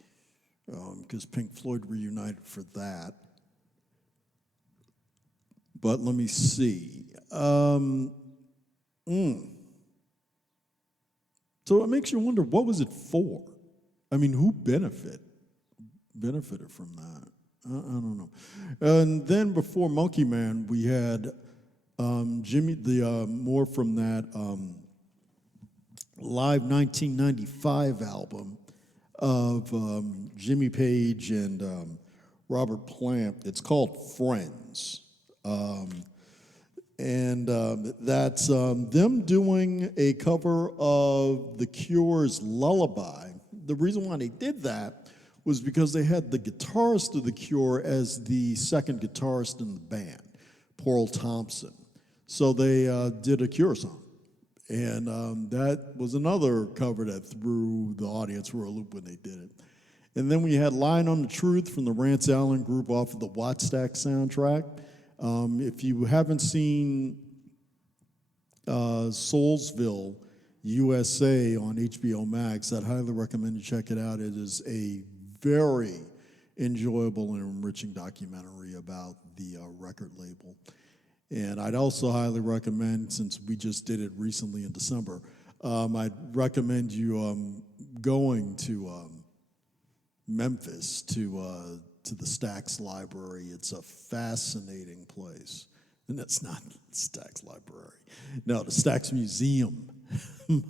because Pink Floyd reunited for that. But let me see. So it makes you wonder, what was it for? I mean, who benefited from that? I don't know. And then before Monkey Man, we had Jimmy, more from that live 1995 album of Jimmy Page and Robert Plant. It's called Friends. That's them doing a cover of The Cure's Lullaby. The reason why they did that was because they had the guitarist of The Cure as the second guitarist in the band, Paul Thompson. So they did a Cure song. And that was another cover that threw the audience for a loop when they did it. And then we had Lying on the Truth from the Rance Allman Group off of the Wattstax soundtrack. If you haven't seen Soulsville, USA on HBO Max, I'd highly recommend you check it out. It is a very enjoyable and enriching documentary about the record label. And I'd also highly recommend, since we just did it recently in December, I'd recommend you going to Memphis to the Stax Library. It's a fascinating place. And that's not Stax Library. No, the Stax Museum.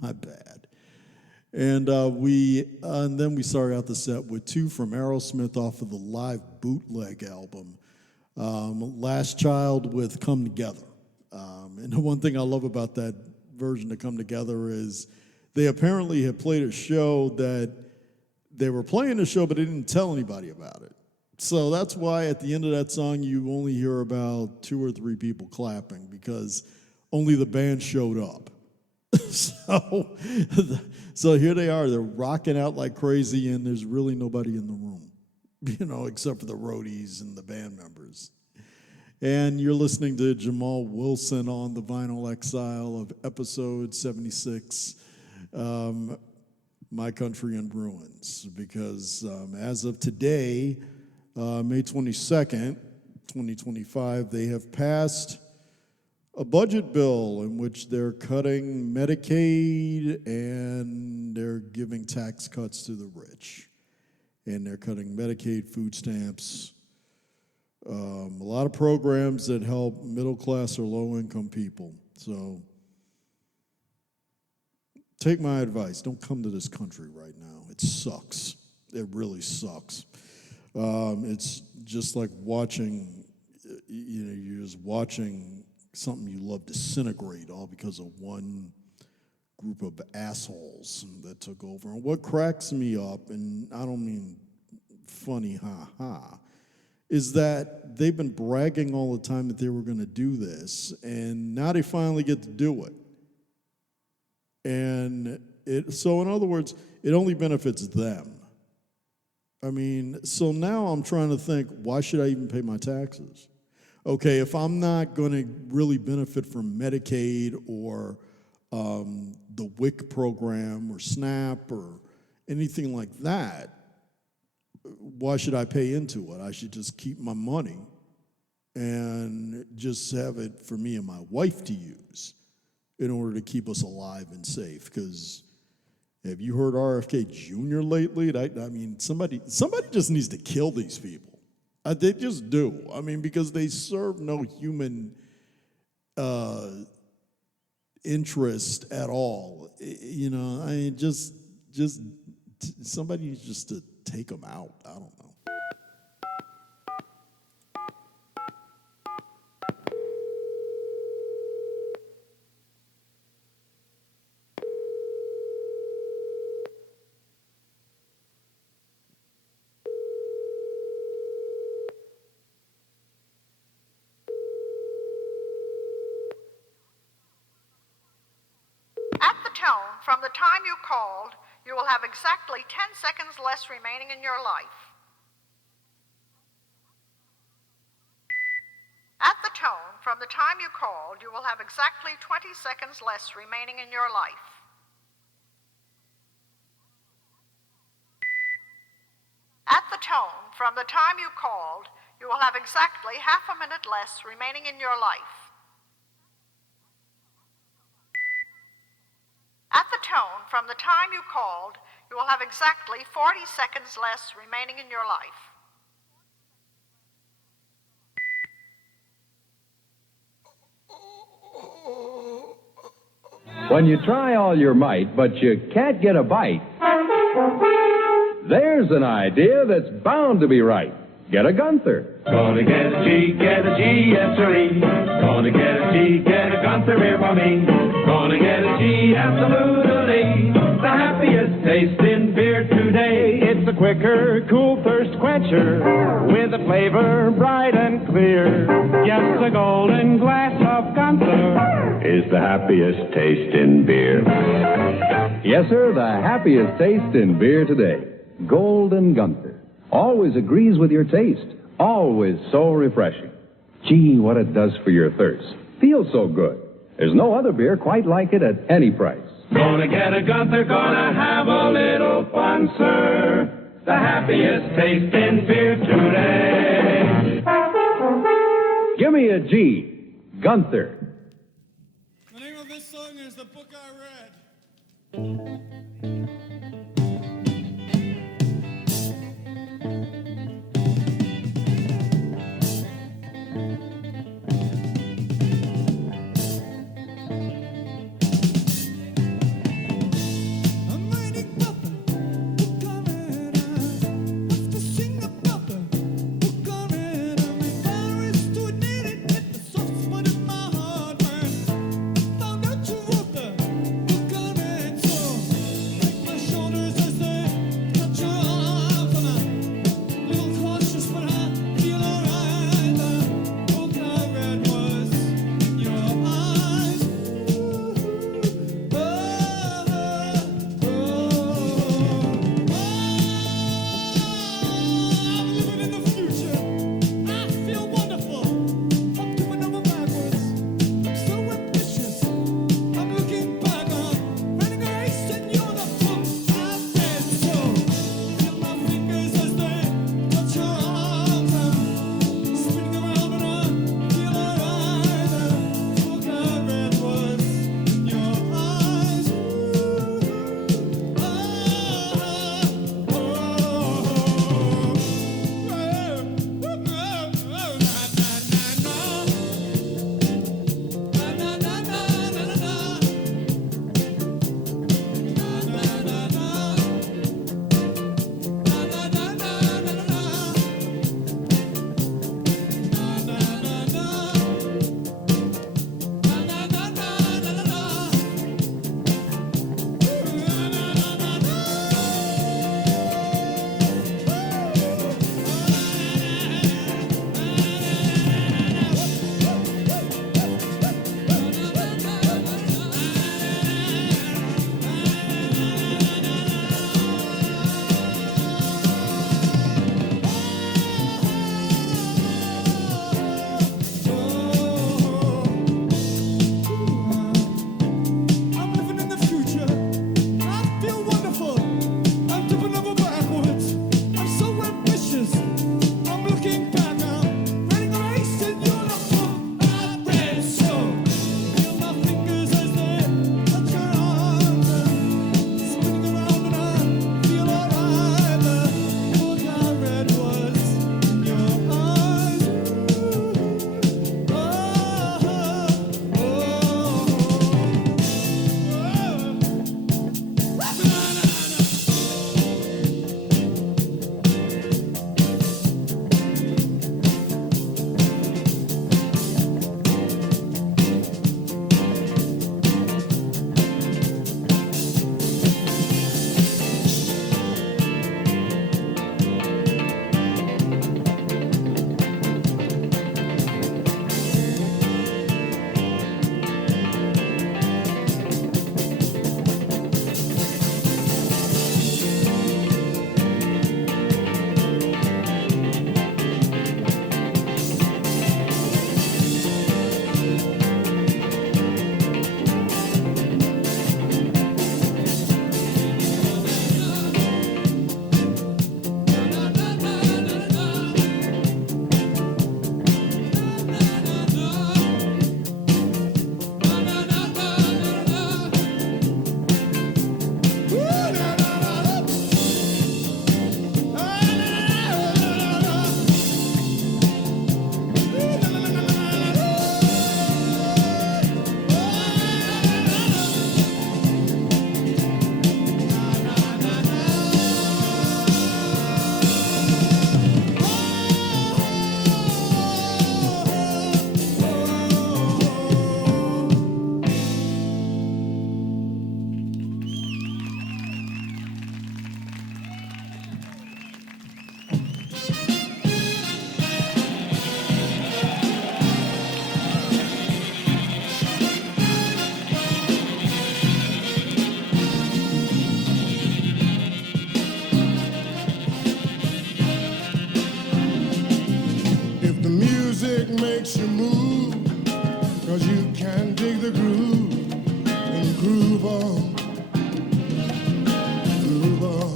My bad. And then we started out the set with two from Aerosmith off of the live bootleg album, Last Child with Come Together. And the one thing I love about that version of Come Together is they apparently had played a show that they were playing a show, but they didn't tell anybody about it. So that's why at the end of that song, you only hear about 2 or 3 people clapping, because only the band showed up. So here they are. They're rocking out like crazy, and there's really nobody in the room, except for the roadies and the band members. And you're listening to Jamal Wilson on the Vinyl Exile of episode 76, My Country in Ruins, because as of today, May 22nd, 2025, they have passed a budget bill in which they're cutting Medicaid and they're giving tax cuts to the rich. And they're cutting Medicaid, food stamps, a lot of programs that help middle-class or low-income people. So take my advice. Don't come to this country right now. It sucks. It really sucks. It's just like watching, you're just watching something you love disintegrate, all because of one group of assholes that took over. And what cracks me up, and I don't mean funny ha-ha, is that they've been bragging all the time that they were going to do this, and now they finally get to do it. And so in other words, it only benefits them. I mean, so now I'm trying to think, why should I even pay my taxes? Okay, if I'm not going to really benefit from Medicaid or the WIC program or SNAP or anything like that, why should I pay into it? I should just keep my money and just have it for me and my wife to use in order to keep us alive and safe. Because Have you heard RFK Jr. lately? I mean, somebody just needs to kill these people. They just do. I mean, because they serve no human interest at all. You know, I mean, just somebody needs just to take them out. I don't know. At the tone, from the time you called, you will have exactly 10 seconds less remaining in your life. At the tone, from the time you called, you will have exactly 20 seconds less remaining in your life. At the tone, from the time you called, you will have exactly half a minute less remaining in your life. At the tone, from the time you called, you will have exactly 40 seconds less remaining in your life. When you try all your might, but you can't get a bite, there's an idea that's bound to be right. Get a Gunther. Gonna get a G, yes sirree. Gonna get a G, get a Gunther here for me. Gonna get a G, absolutely. The happiest taste in beer today. It's a quicker, cool thirst quencher with a flavor bright and clear. Yes, a golden glass of Gunther Is the happiest taste in beer. Yes, sir, the happiest taste in beer today. Golden Gunther. Always agrees with your taste. Always so refreshing. Gee, what it does for your thirst. Feels so good. There's no other beer quite like it at any price. Gonna get a Gunther, gonna have a little fun, sir. The happiest taste in beer today. Give me a G. Gunther. The name of this song is The Book I Read. Take my makes you move, 'cause you can dig the groove and groove on. Groove on.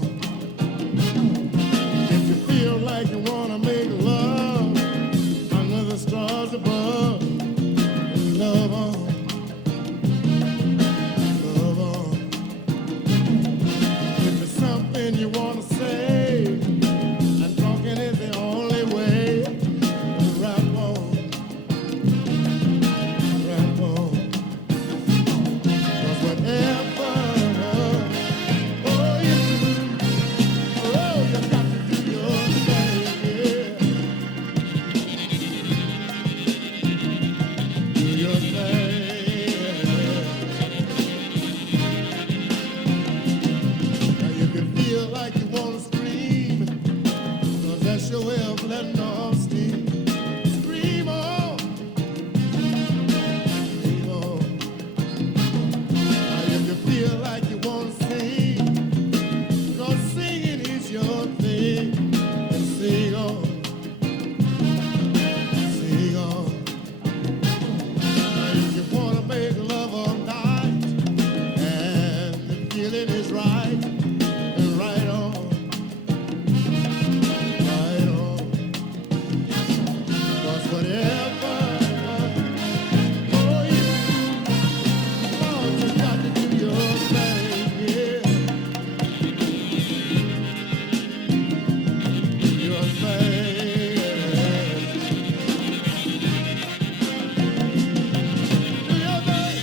If you feel like you wanna make love under the stars above, love on. Love on. If there's something you wanna say, and talking is the only way, rap on. Rap on. 'Cause whatever, oh, you do, oh, you got to do your thing, yeah. Do your thing. Now you can feel like you wanna scream, 'cause that's your way of letting off steam. Scream on. Scream on. Now you can feel like you wanna sing, 'cause singing is your thing. And sing on. Sing on. Now if you wanna make love all night, and the feeling is right, then right on. Right on. 'Cause whatever, oh, you do, Lord, you got to do your thing, yeah. Do your thing. Do your thing.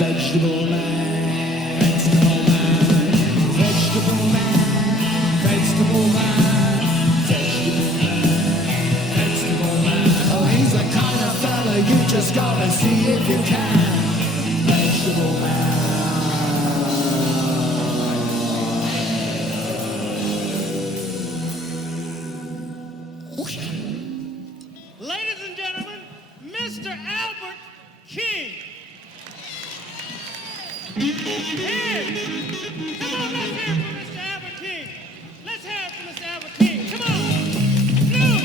Vegetable man, vegetable man, vegetable man, vegetable man, vegetable man, vegetable man. Oh, he's the kind of fella you just gotta see if you can. Vegetable man. Ladies and gentlemen, Mr. Albert King. Here. Come on, let's hear it for Mr. Albert King. Let's hear it for Mr. Albert King. Come on. Blue.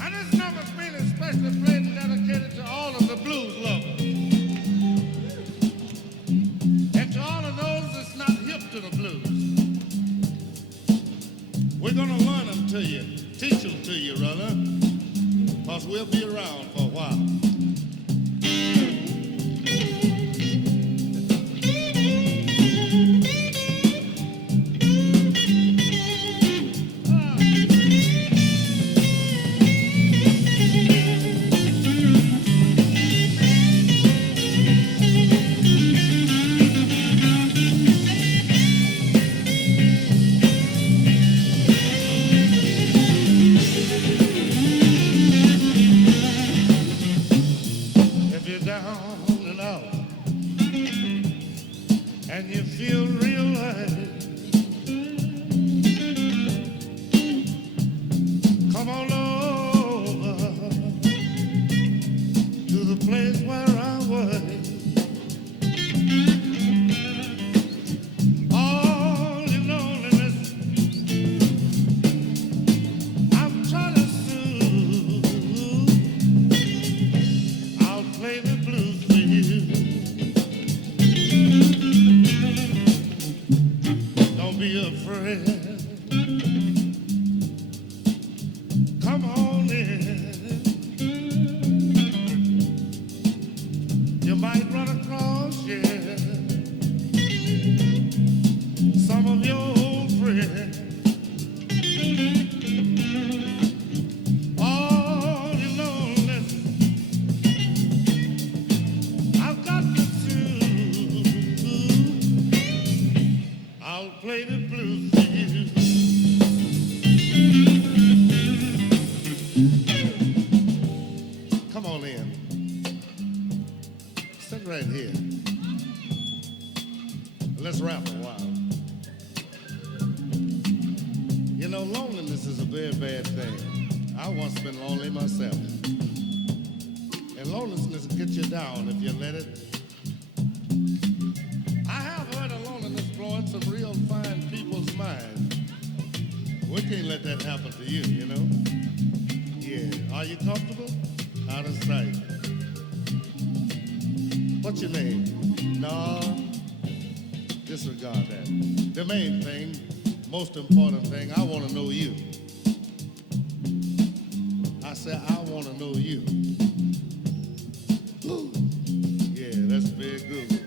And this number's been especially played and dedicated to all of the blues lovers. down and out, and you feel real light. Come on over to the place where I was. All your loneliness, I'm trying to soothe. I'll play the blues for you. Don't be afraid. Come on in. You might run across, yeah, some of your old friends. All your loneliness, I've got to soothe. I'll play the blues for you. Come on in. Sit right here. Let's rap a while. You know, loneliness is a very bad thing. I once been lonely myself. And loneliness will get you down if you let it. I have heard of loneliness blowing some real fine people's minds. We can't let that happen to you, you know? Yeah. Are you comfortable? Out of sight. What's your name? No, disregard that. The main thing, most important thing, I want to know you. I said, I want to know you. Ooh. Yeah, that's very good.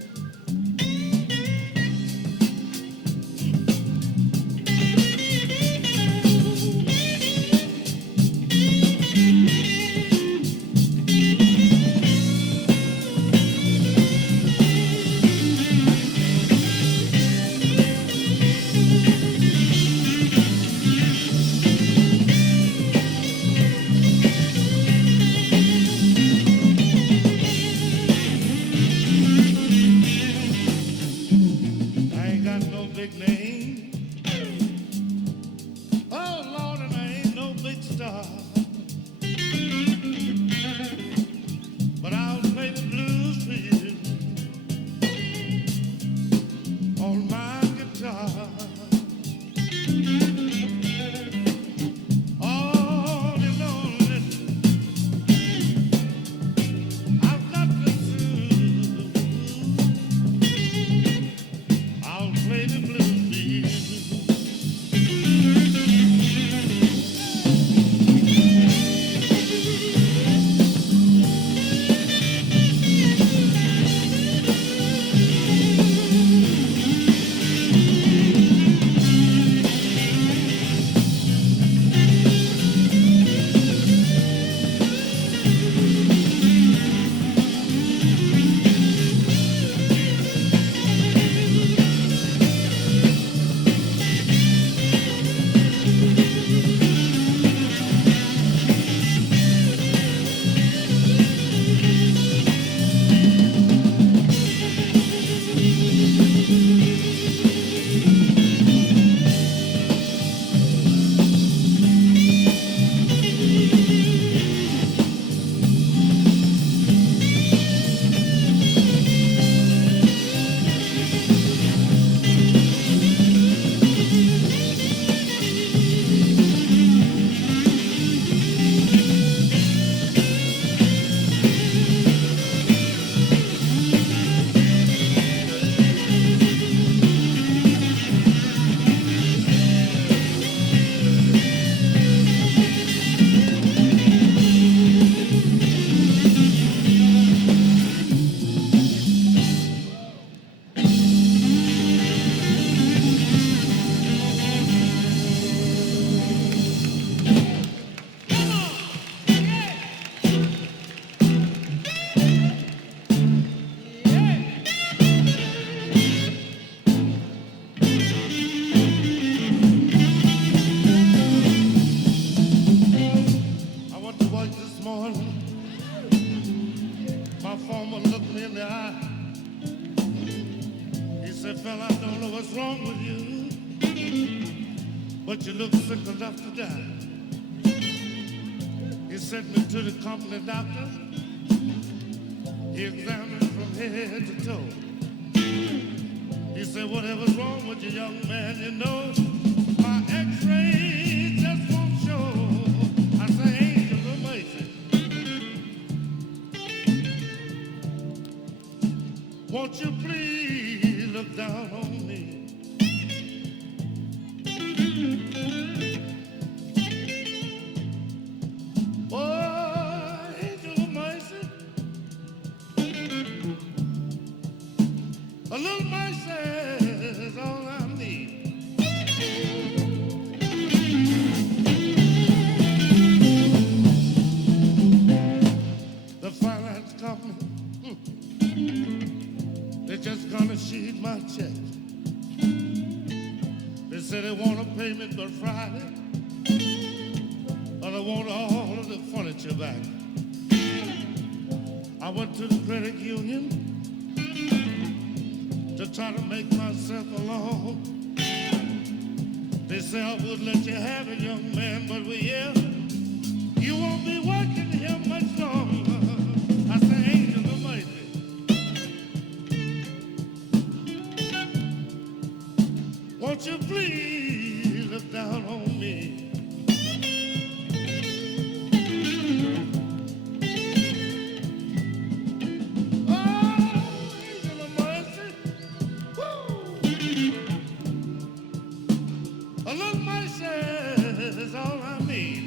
the eye. He said, fella, I don't know what's wrong with you, but you look sick enough to die. He sent me to the company doctor. He examined from head to toe. He said, whatever's wrong with you, young man, you know, my x-ray just won't show. I say, angels of mercy, won't you please look down on me? Oh, angel of mercy, a little mercy is all I need. The finance company, they're just gonna sheet my check. They said they want a payment by Friday, or they want all of the furniture back. I went to the credit union to try to make myself alone. They say I would let you have it, young man, but we here, you won't be working here much longer. I say, angels of mercy, won't you please look down on me? A little mercy is all I need.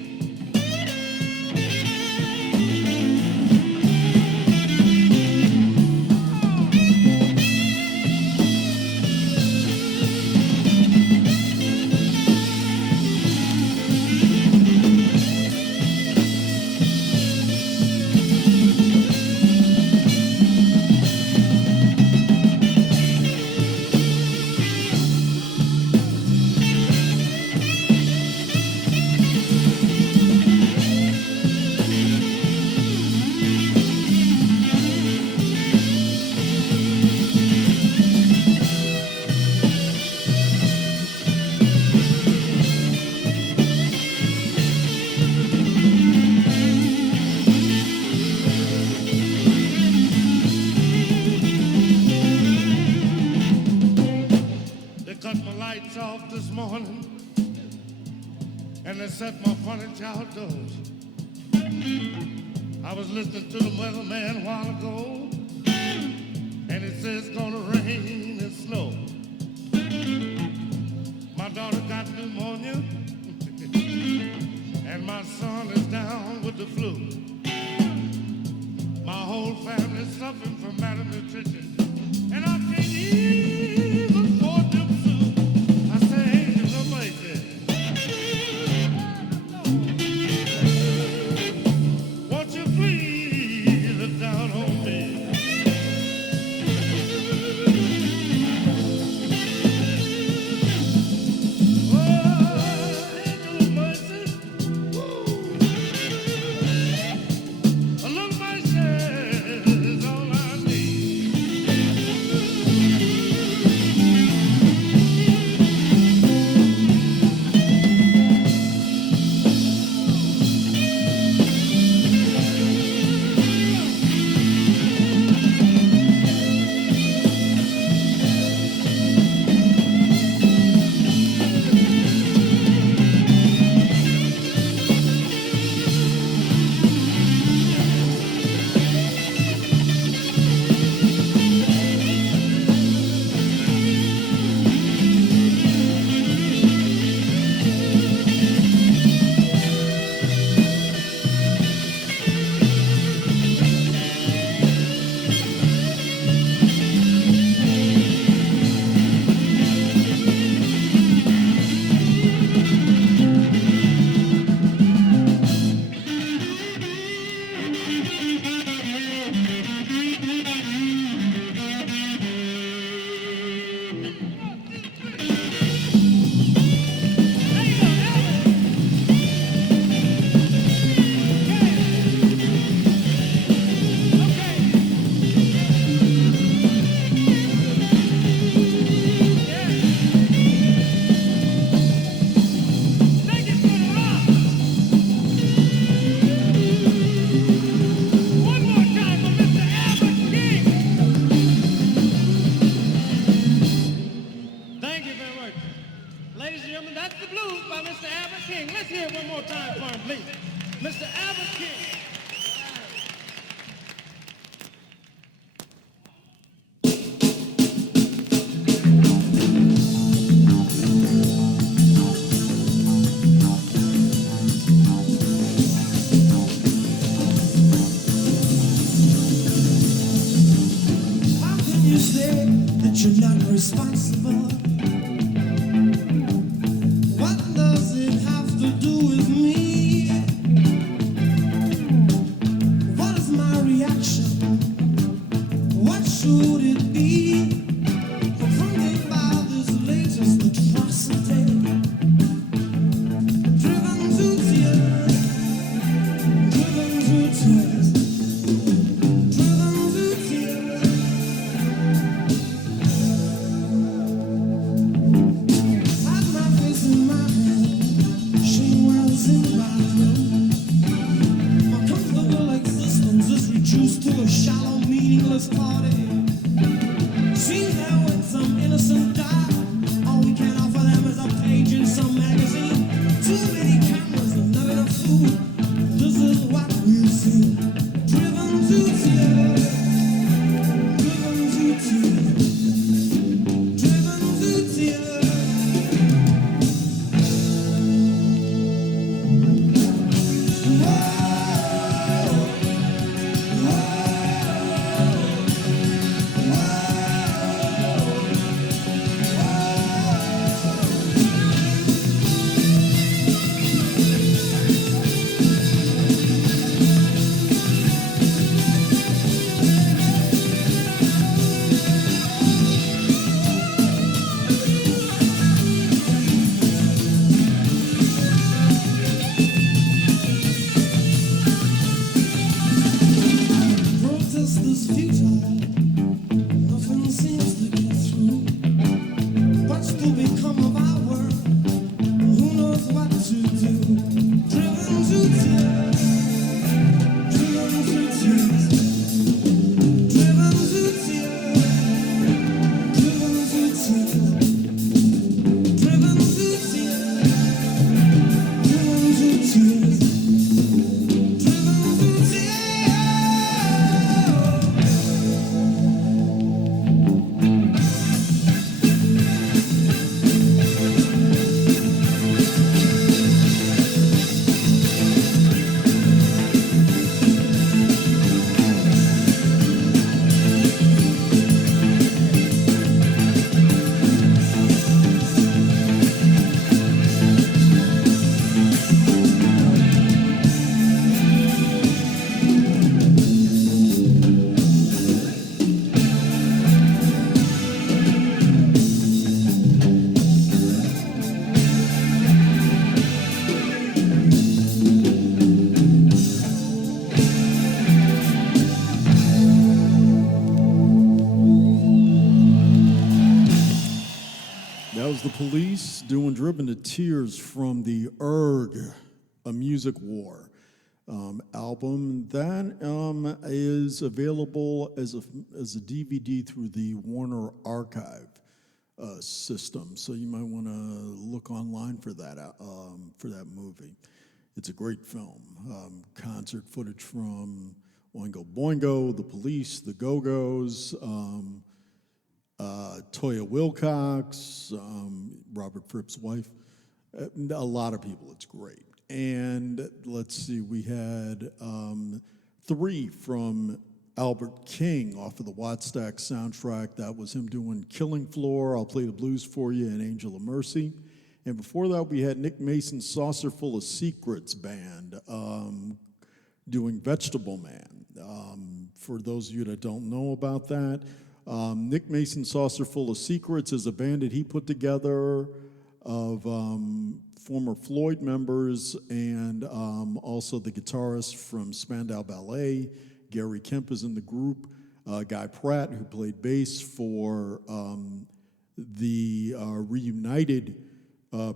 Off this morning, and they set my furniture outdoors. I was listening to the weatherman a while ago, and it says it's gonna rain and snow. My daughter got pneumonia, and my son is down with the flu. My whole family's suffering from malnutrition, and I can't even afford them soup. I say, angels of mercy, won't you please look down on me? Oh, angels of mercy, a little mercy is all I need. but you're not responsible. What does it have to do with me? What is my reaction? What should it be? Confronted by this latest atrocity, driven to tears, driven to tears, driven to tears. Had my face in my hand, she wells in my throat. My comfortable existence is reduced to a shallow, meaningless party. Seems there when some innocent die, all we can offer them is a page in some magazine. Too many cameras and not enough food. This is what we see. Driven to tears, driven to tears, driven to tears. Protest is futile. Nothing seems to get through. What's to become of our world? Who knows what to do? Driven to tears, driven to tears, driven to tears, driven to tears, driven to tears, driven to tears, driven to tears. That was the Police doing Driven to Tears from the Erg, A Music War album. That is available as a DVD through the Warner Archive system. So you might want to look online for that movie. It's a great film. Concert footage from Oingo Boingo, the Police, the Go-Go's, Toya Wilcox, Robert Fripp's wife, a lot of people. It's great. And let's see, we had 3 from Albert King off of the Wattstax soundtrack. That was him doing Killing Floor, I'll Play the Blues for You, and Angel of Mercy. And before that, we had Nick Mason's Saucerful of Secrets band doing Vegetable Man. For those of you that don't know about that, Nick Mason's Saucerful of Secrets is a band that he put together of former Floyd members and also the guitarist from Spandau Ballet. Gary Kemp is in the group. Guy Pratt, who played bass for the reunited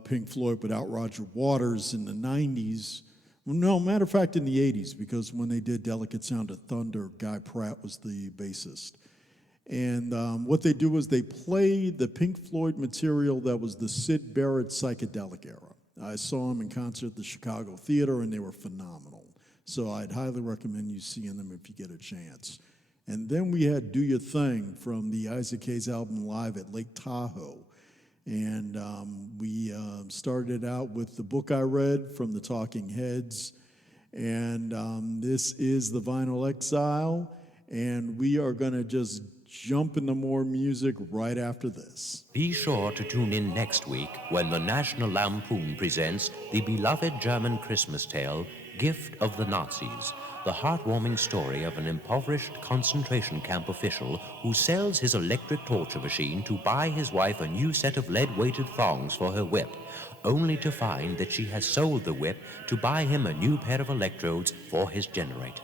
Pink Floyd without Roger Waters in the 90s. No, matter of fact, in the 80s, because when they did Delicate Sound of Thunder, Guy Pratt was the bassist. And what they do is they play the Pink Floyd material that was the Syd Barrett psychedelic era. I saw them in concert at the Chicago Theater, and they were phenomenal. So I'd highly recommend you seeing them if you get a chance. And then we had Do Your Thing from the Isaac Hayes album Live at Lake Tahoe. And we started out with the book I read from the Talking Heads. And this is the Vinyl Exile. And we are going to just jump into more music right after this. Be sure to tune in next week when the National Lampoon presents the beloved German Christmas tale, Gift of the Nazis, the heartwarming story of an impoverished concentration camp official who sells his electric torture machine to buy his wife a new set of lead-weighted thongs for her whip, only to find that she has sold the whip to buy him a new pair of electrodes for his generator.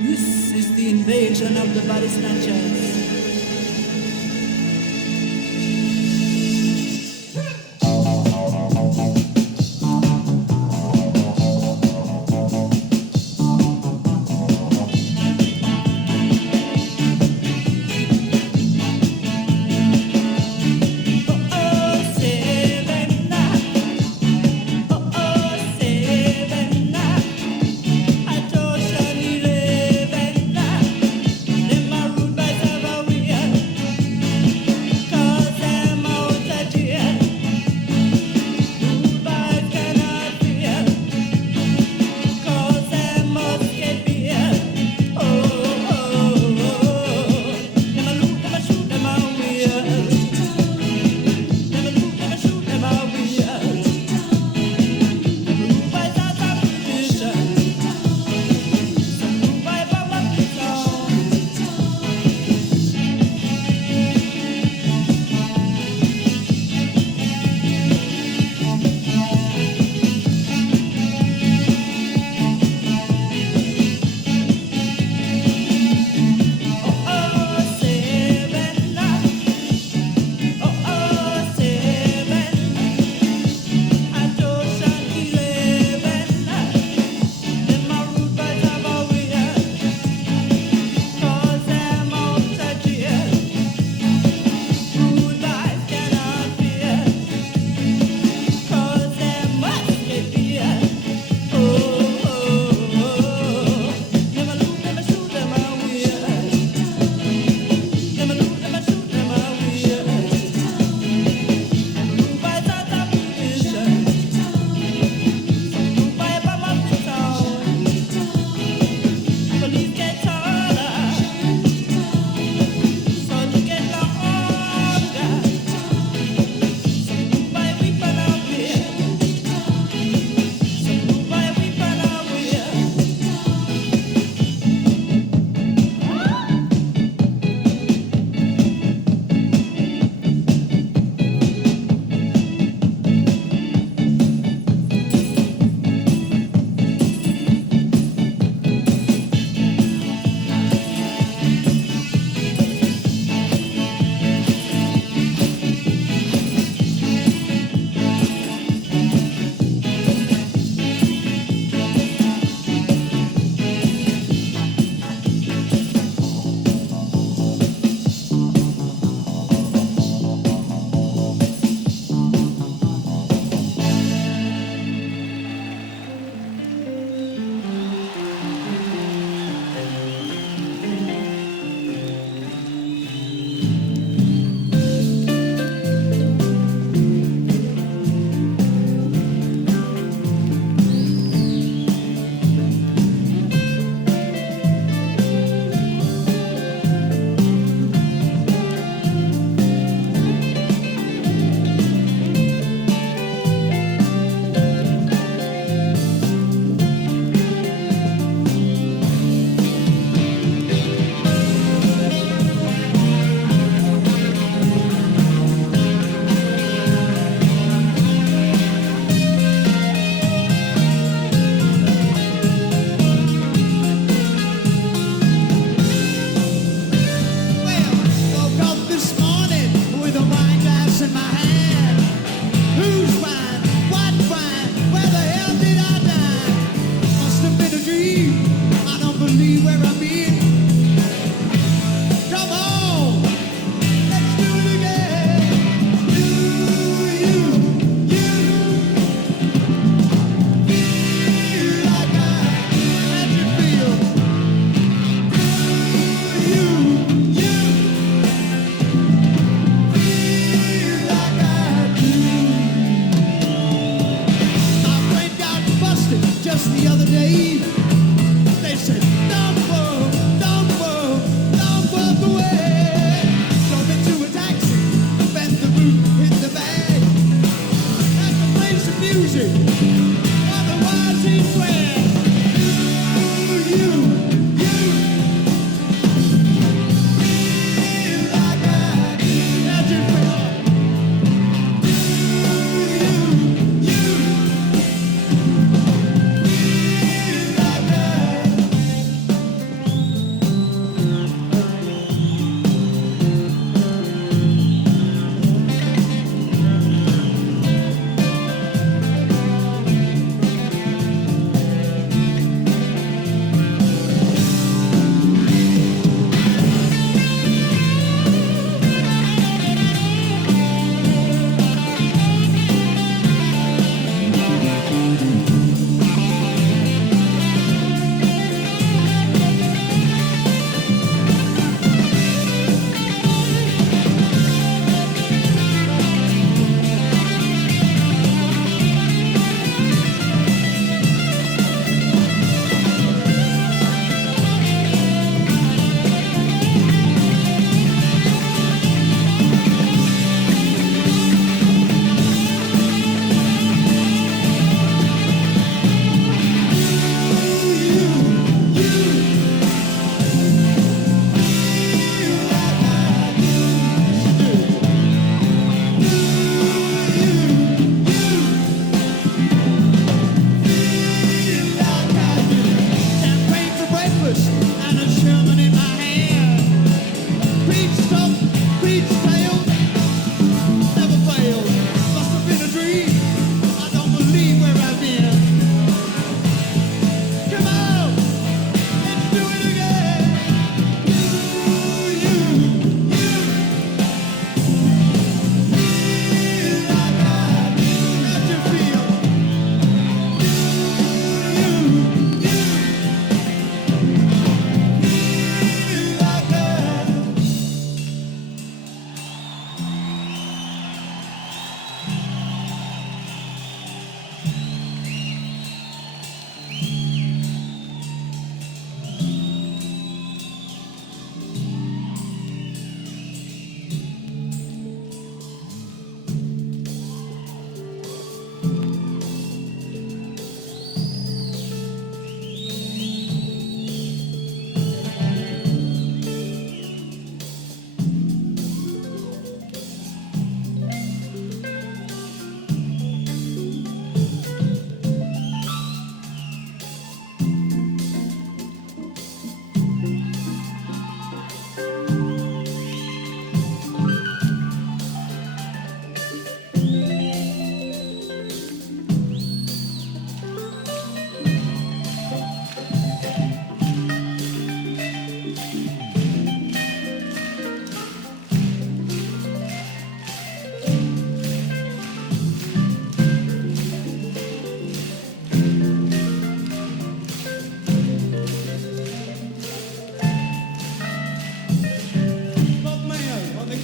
This is the invasion of the Bodysnatchers. Them a rude boys have a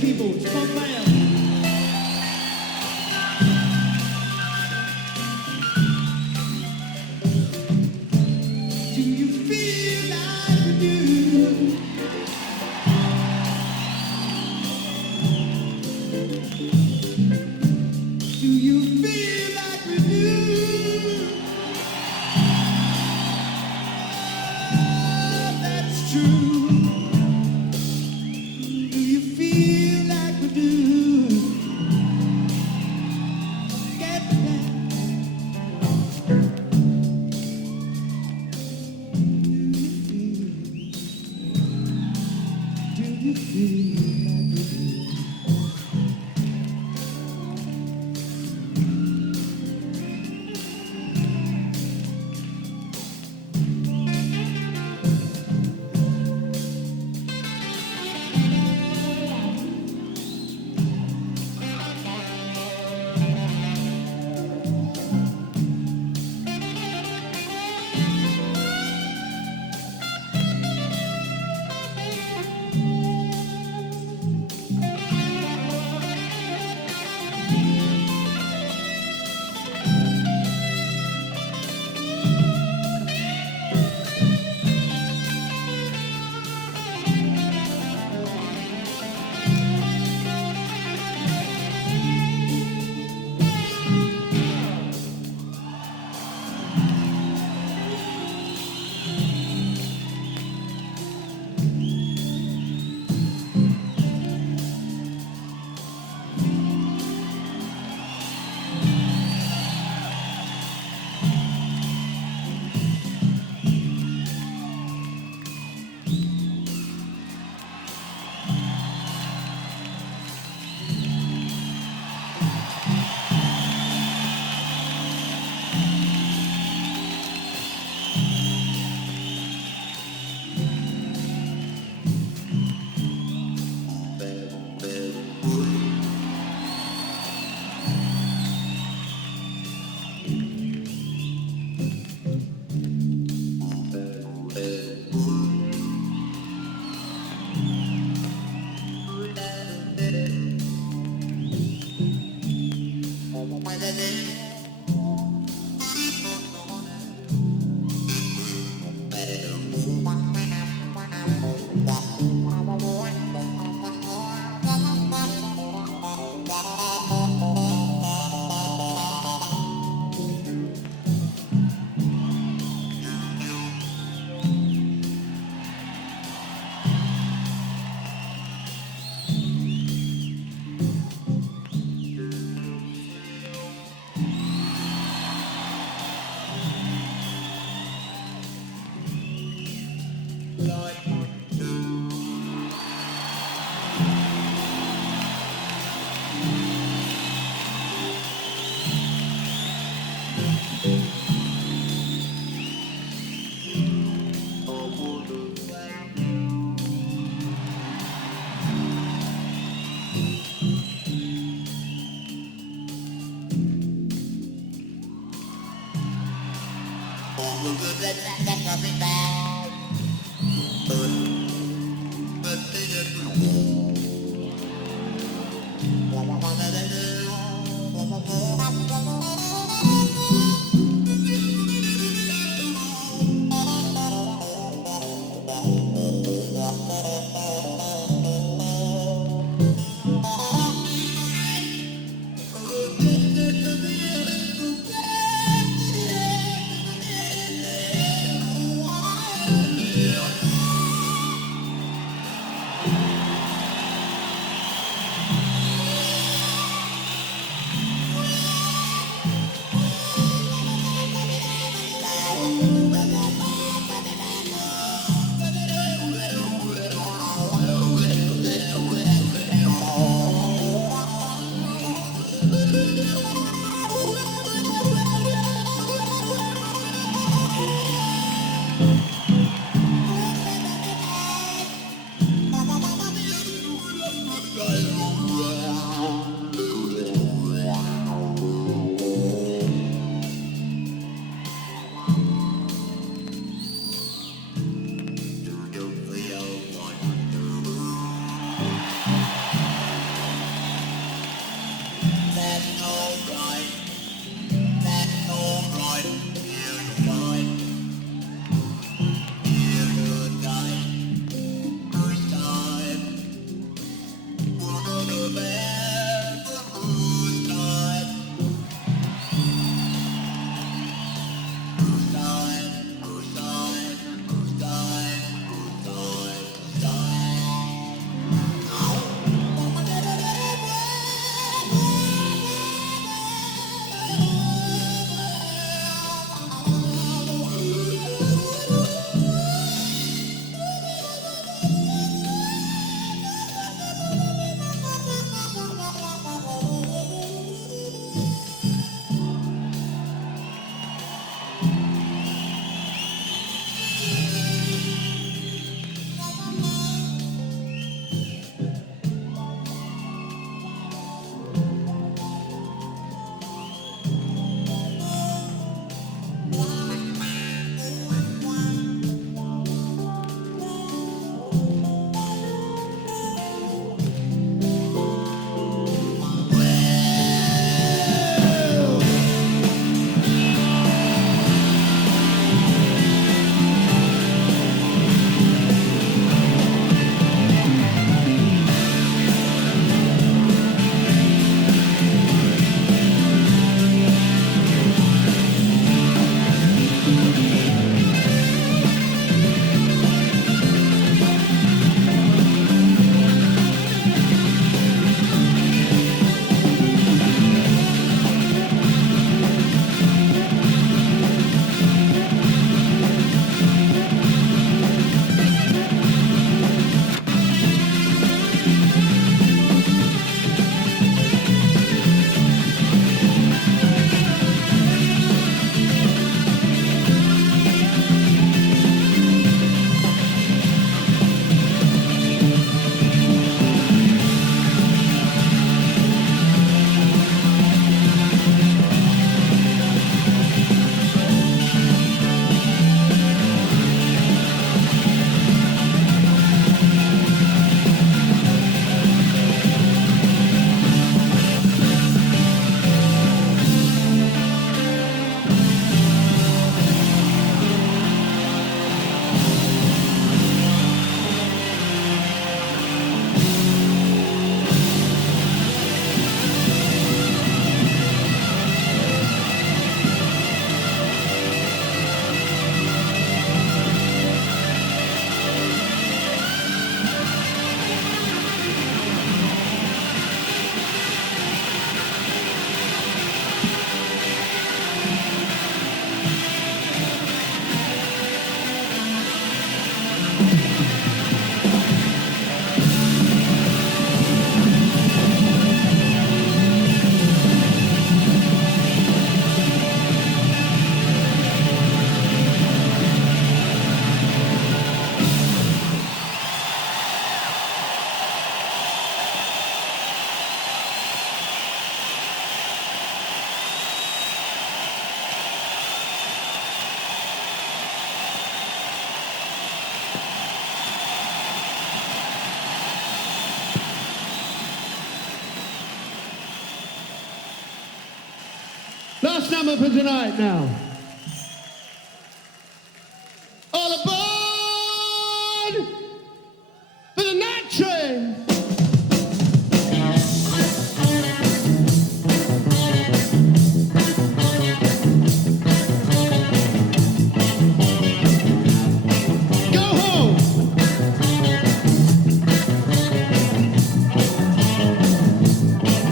keyboards. Come on, bam. Do you feel like we do? Do you feel like we do? Oh, that's true. Do you feel like we do? Get down. Do you feel like we do? Last number for tonight now. All aboard for the night train. Go home.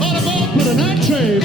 All aboard for the night train.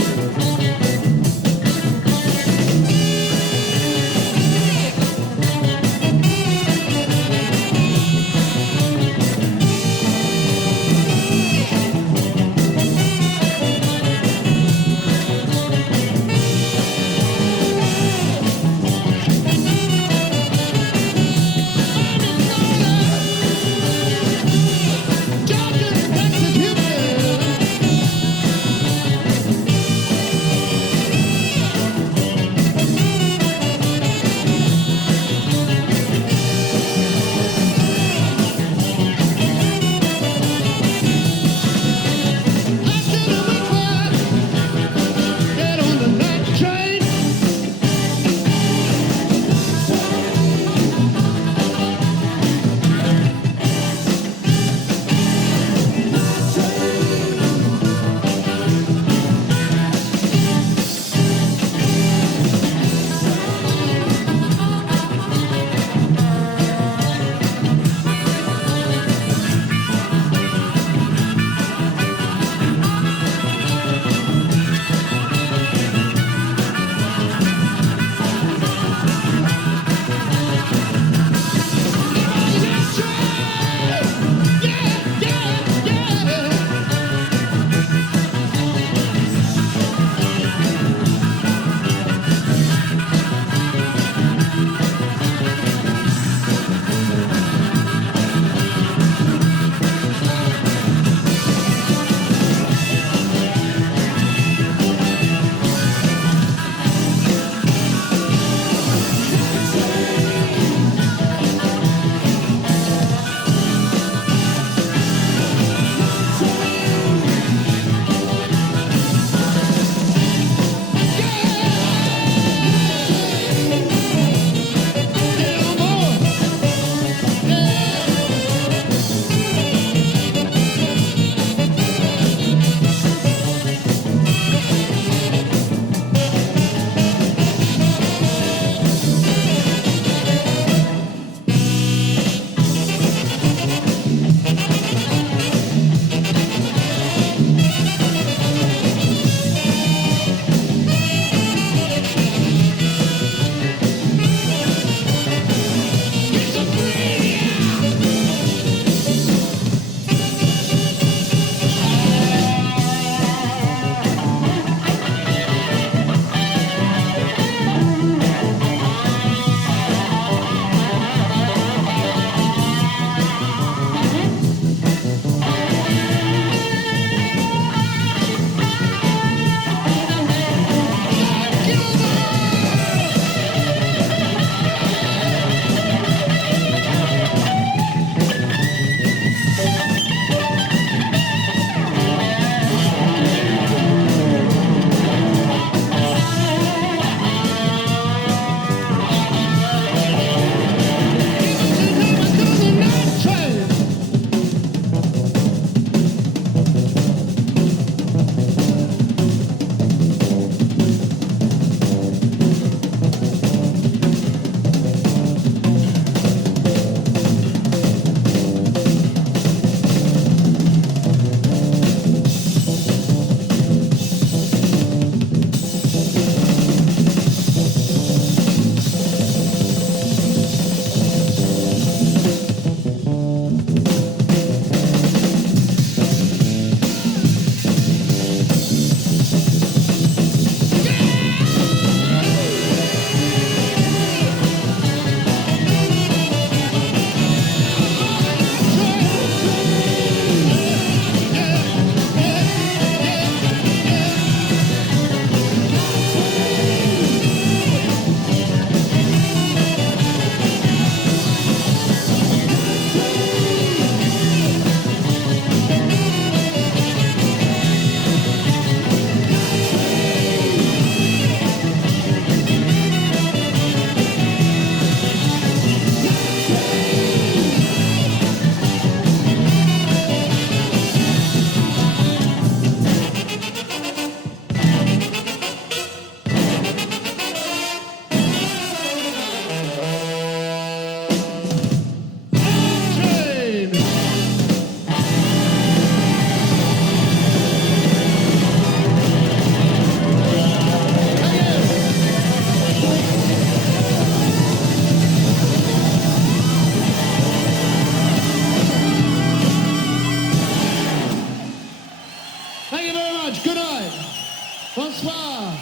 Bonsoir.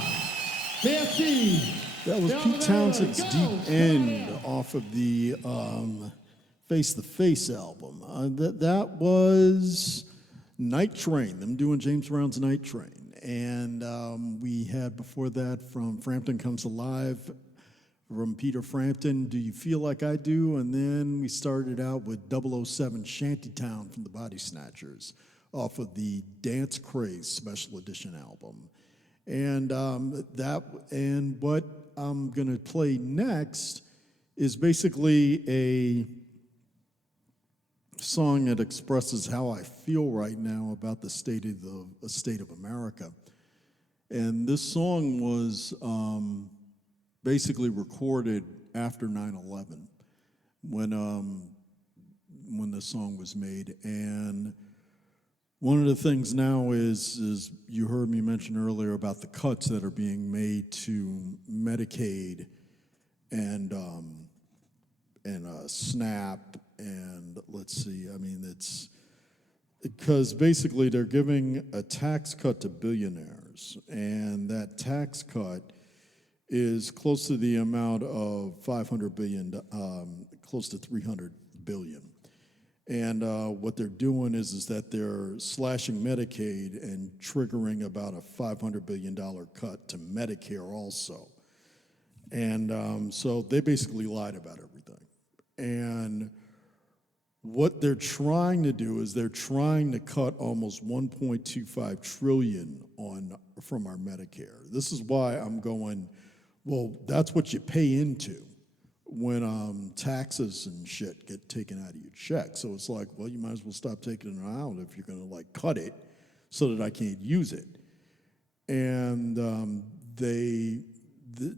Merci. That was Pete Townshend's Deep End off of the Face the Face album. That was Night Train, them doing James Brown's Night Train. And we had before that from Frampton Comes Alive, from Peter Frampton, Do You Feel Like I Do? And then we started out with 007 Shantytown from the Bodysnatchers off of the Dance Craze Special Edition album. And what I'm going to play next is basically a song that expresses how I feel right now about the state of America. And this song was basically recorded after 9/11 when the song was made. And one of the things now is you heard me mention earlier about the cuts that are being made to Medicaid and SNAP, and let's see, I mean, it's because basically they're giving a tax cut to billionaires, and that tax cut is close to the amount of $500 billion, close to $300 billion. And what they're doing is that they're slashing Medicaid and triggering about a $500 billion cut to Medicare also. And so they basically lied about everything. And what they're trying to do is they're trying to cut almost $1.25 trillion from our Medicare. This is why I'm going, well, that's what you pay into when taxes and shit get taken out of your check. So it's like, well, you might as well stop taking it out if you're going to like cut it so that I can't use it. And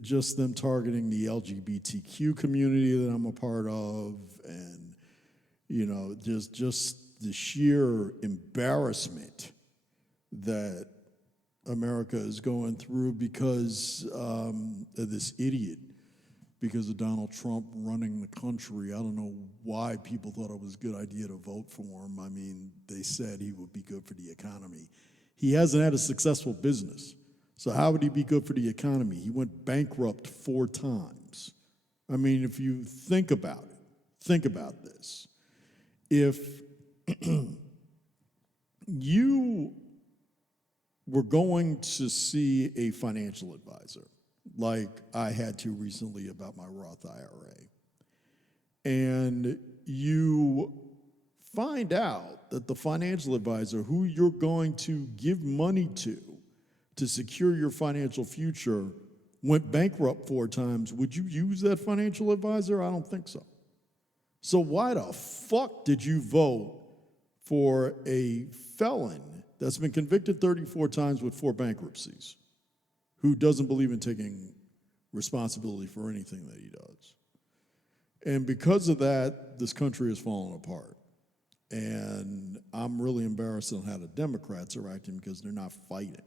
just them targeting the LGBTQ community that I'm a part of, and you know, just the sheer embarrassment that America is going through because of this idiot, because of Donald Trump running the country. I don't know why people thought it was a good idea to vote for him. I mean, they said he would be good for the economy. He hasn't had a successful business. So how would he be good for the economy? He went bankrupt 4 times. I mean, if you think about it, think about this. If you were going to see a financial advisor, like I had to recently about my Roth IRA, and you find out that the financial advisor who you're going to give money to secure your financial future went bankrupt 4 times, would you use that financial advisor? I don't think so. So why the fuck did you vote for a felon that's been convicted 34 times with 4 bankruptcies, who doesn't believe in taking responsibility for anything that he does? And because of that, this country has fallen apart. And I'm really embarrassed on how the Democrats are acting because they're not fighting.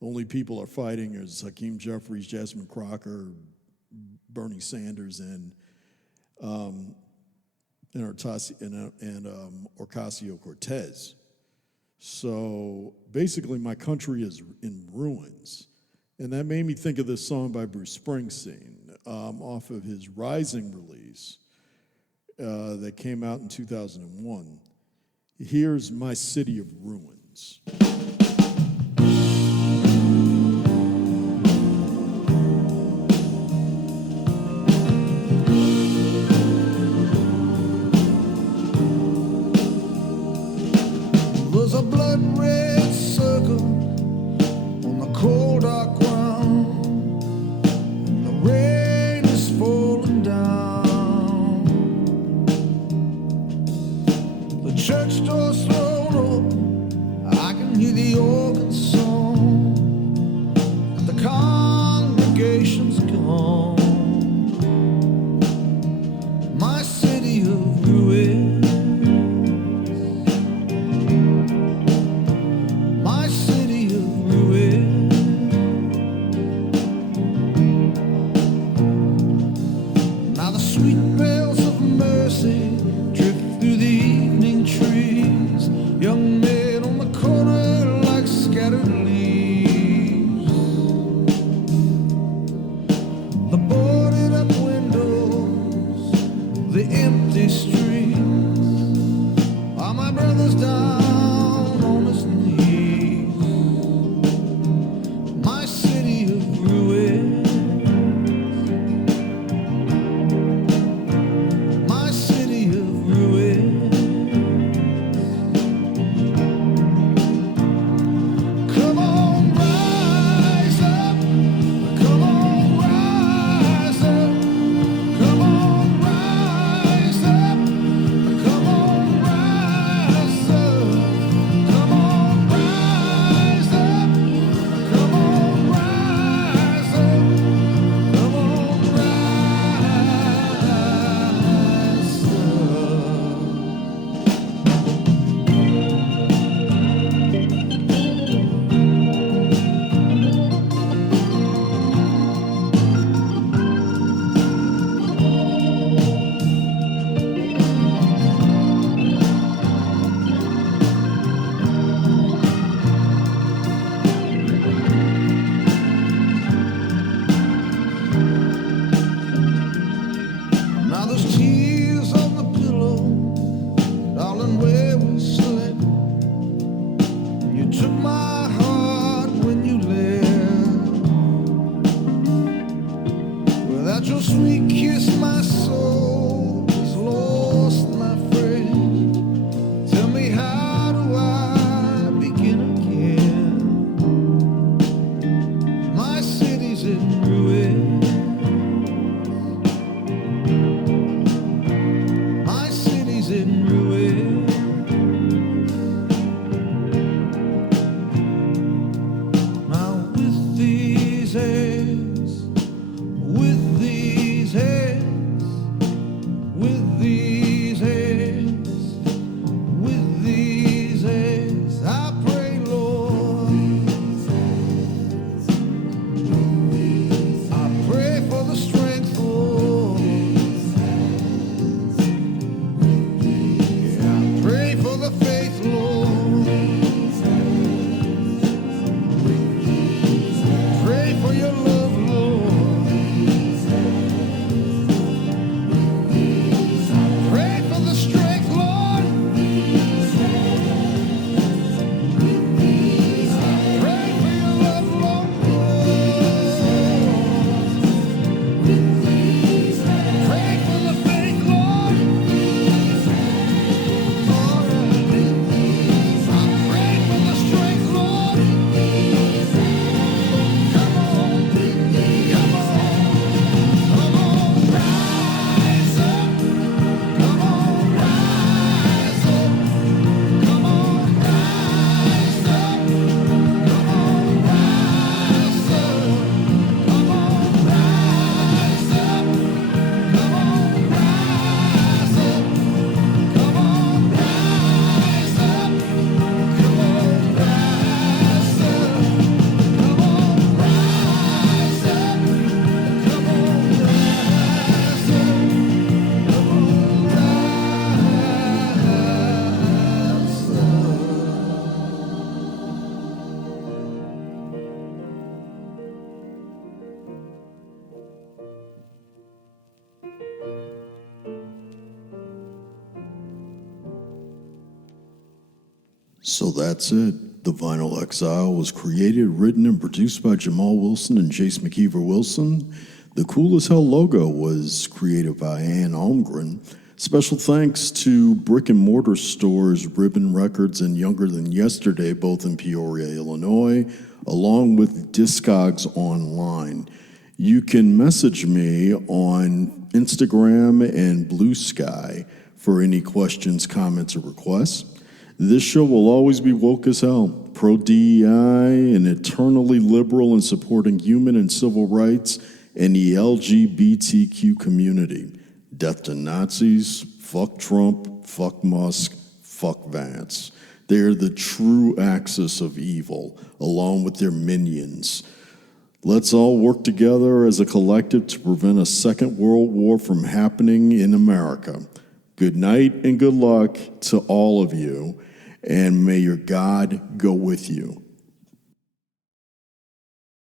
Only people are fighting is Hakeem Jeffries, Jasmine Crocker, Bernie Sanders, and Ocasio-Cortez. So basically, my country is in ruins. And that made me think of this song by Bruce Springsteen off of his Rising release that came out in 2001. Here's My City of Ruins. There's a blood red circle on the cold dark ground, and the rain is falling down. The church door's thrown open, I can hear the organ song, and the congregation's gone. My city of ruin. Young men on the corner like scattered leaves. So that's it. The Vinyl Exile was created, written, and produced by Jamal Wilson and Jace McKeever Wilson. The Cool as Hell logo was created by Ann Almgren. Special thanks to brick and mortar stores Ribbon Records and Younger Than Yesterday, both in Peoria, Illinois, along with Discogs Online. You can message me on Instagram and Blue Sky for any questions, comments, or requests. This show will always be woke as hell, pro-DEI, and eternally liberal in supporting human and civil rights and the LGBTQ community. Death to Nazis, fuck Trump, fuck Musk, fuck Vance. They are the true axis of evil, along with their minions. Let's all work together as a collective to prevent a second world war from happening in America. Good night and good luck to all of you, and may your God go with you.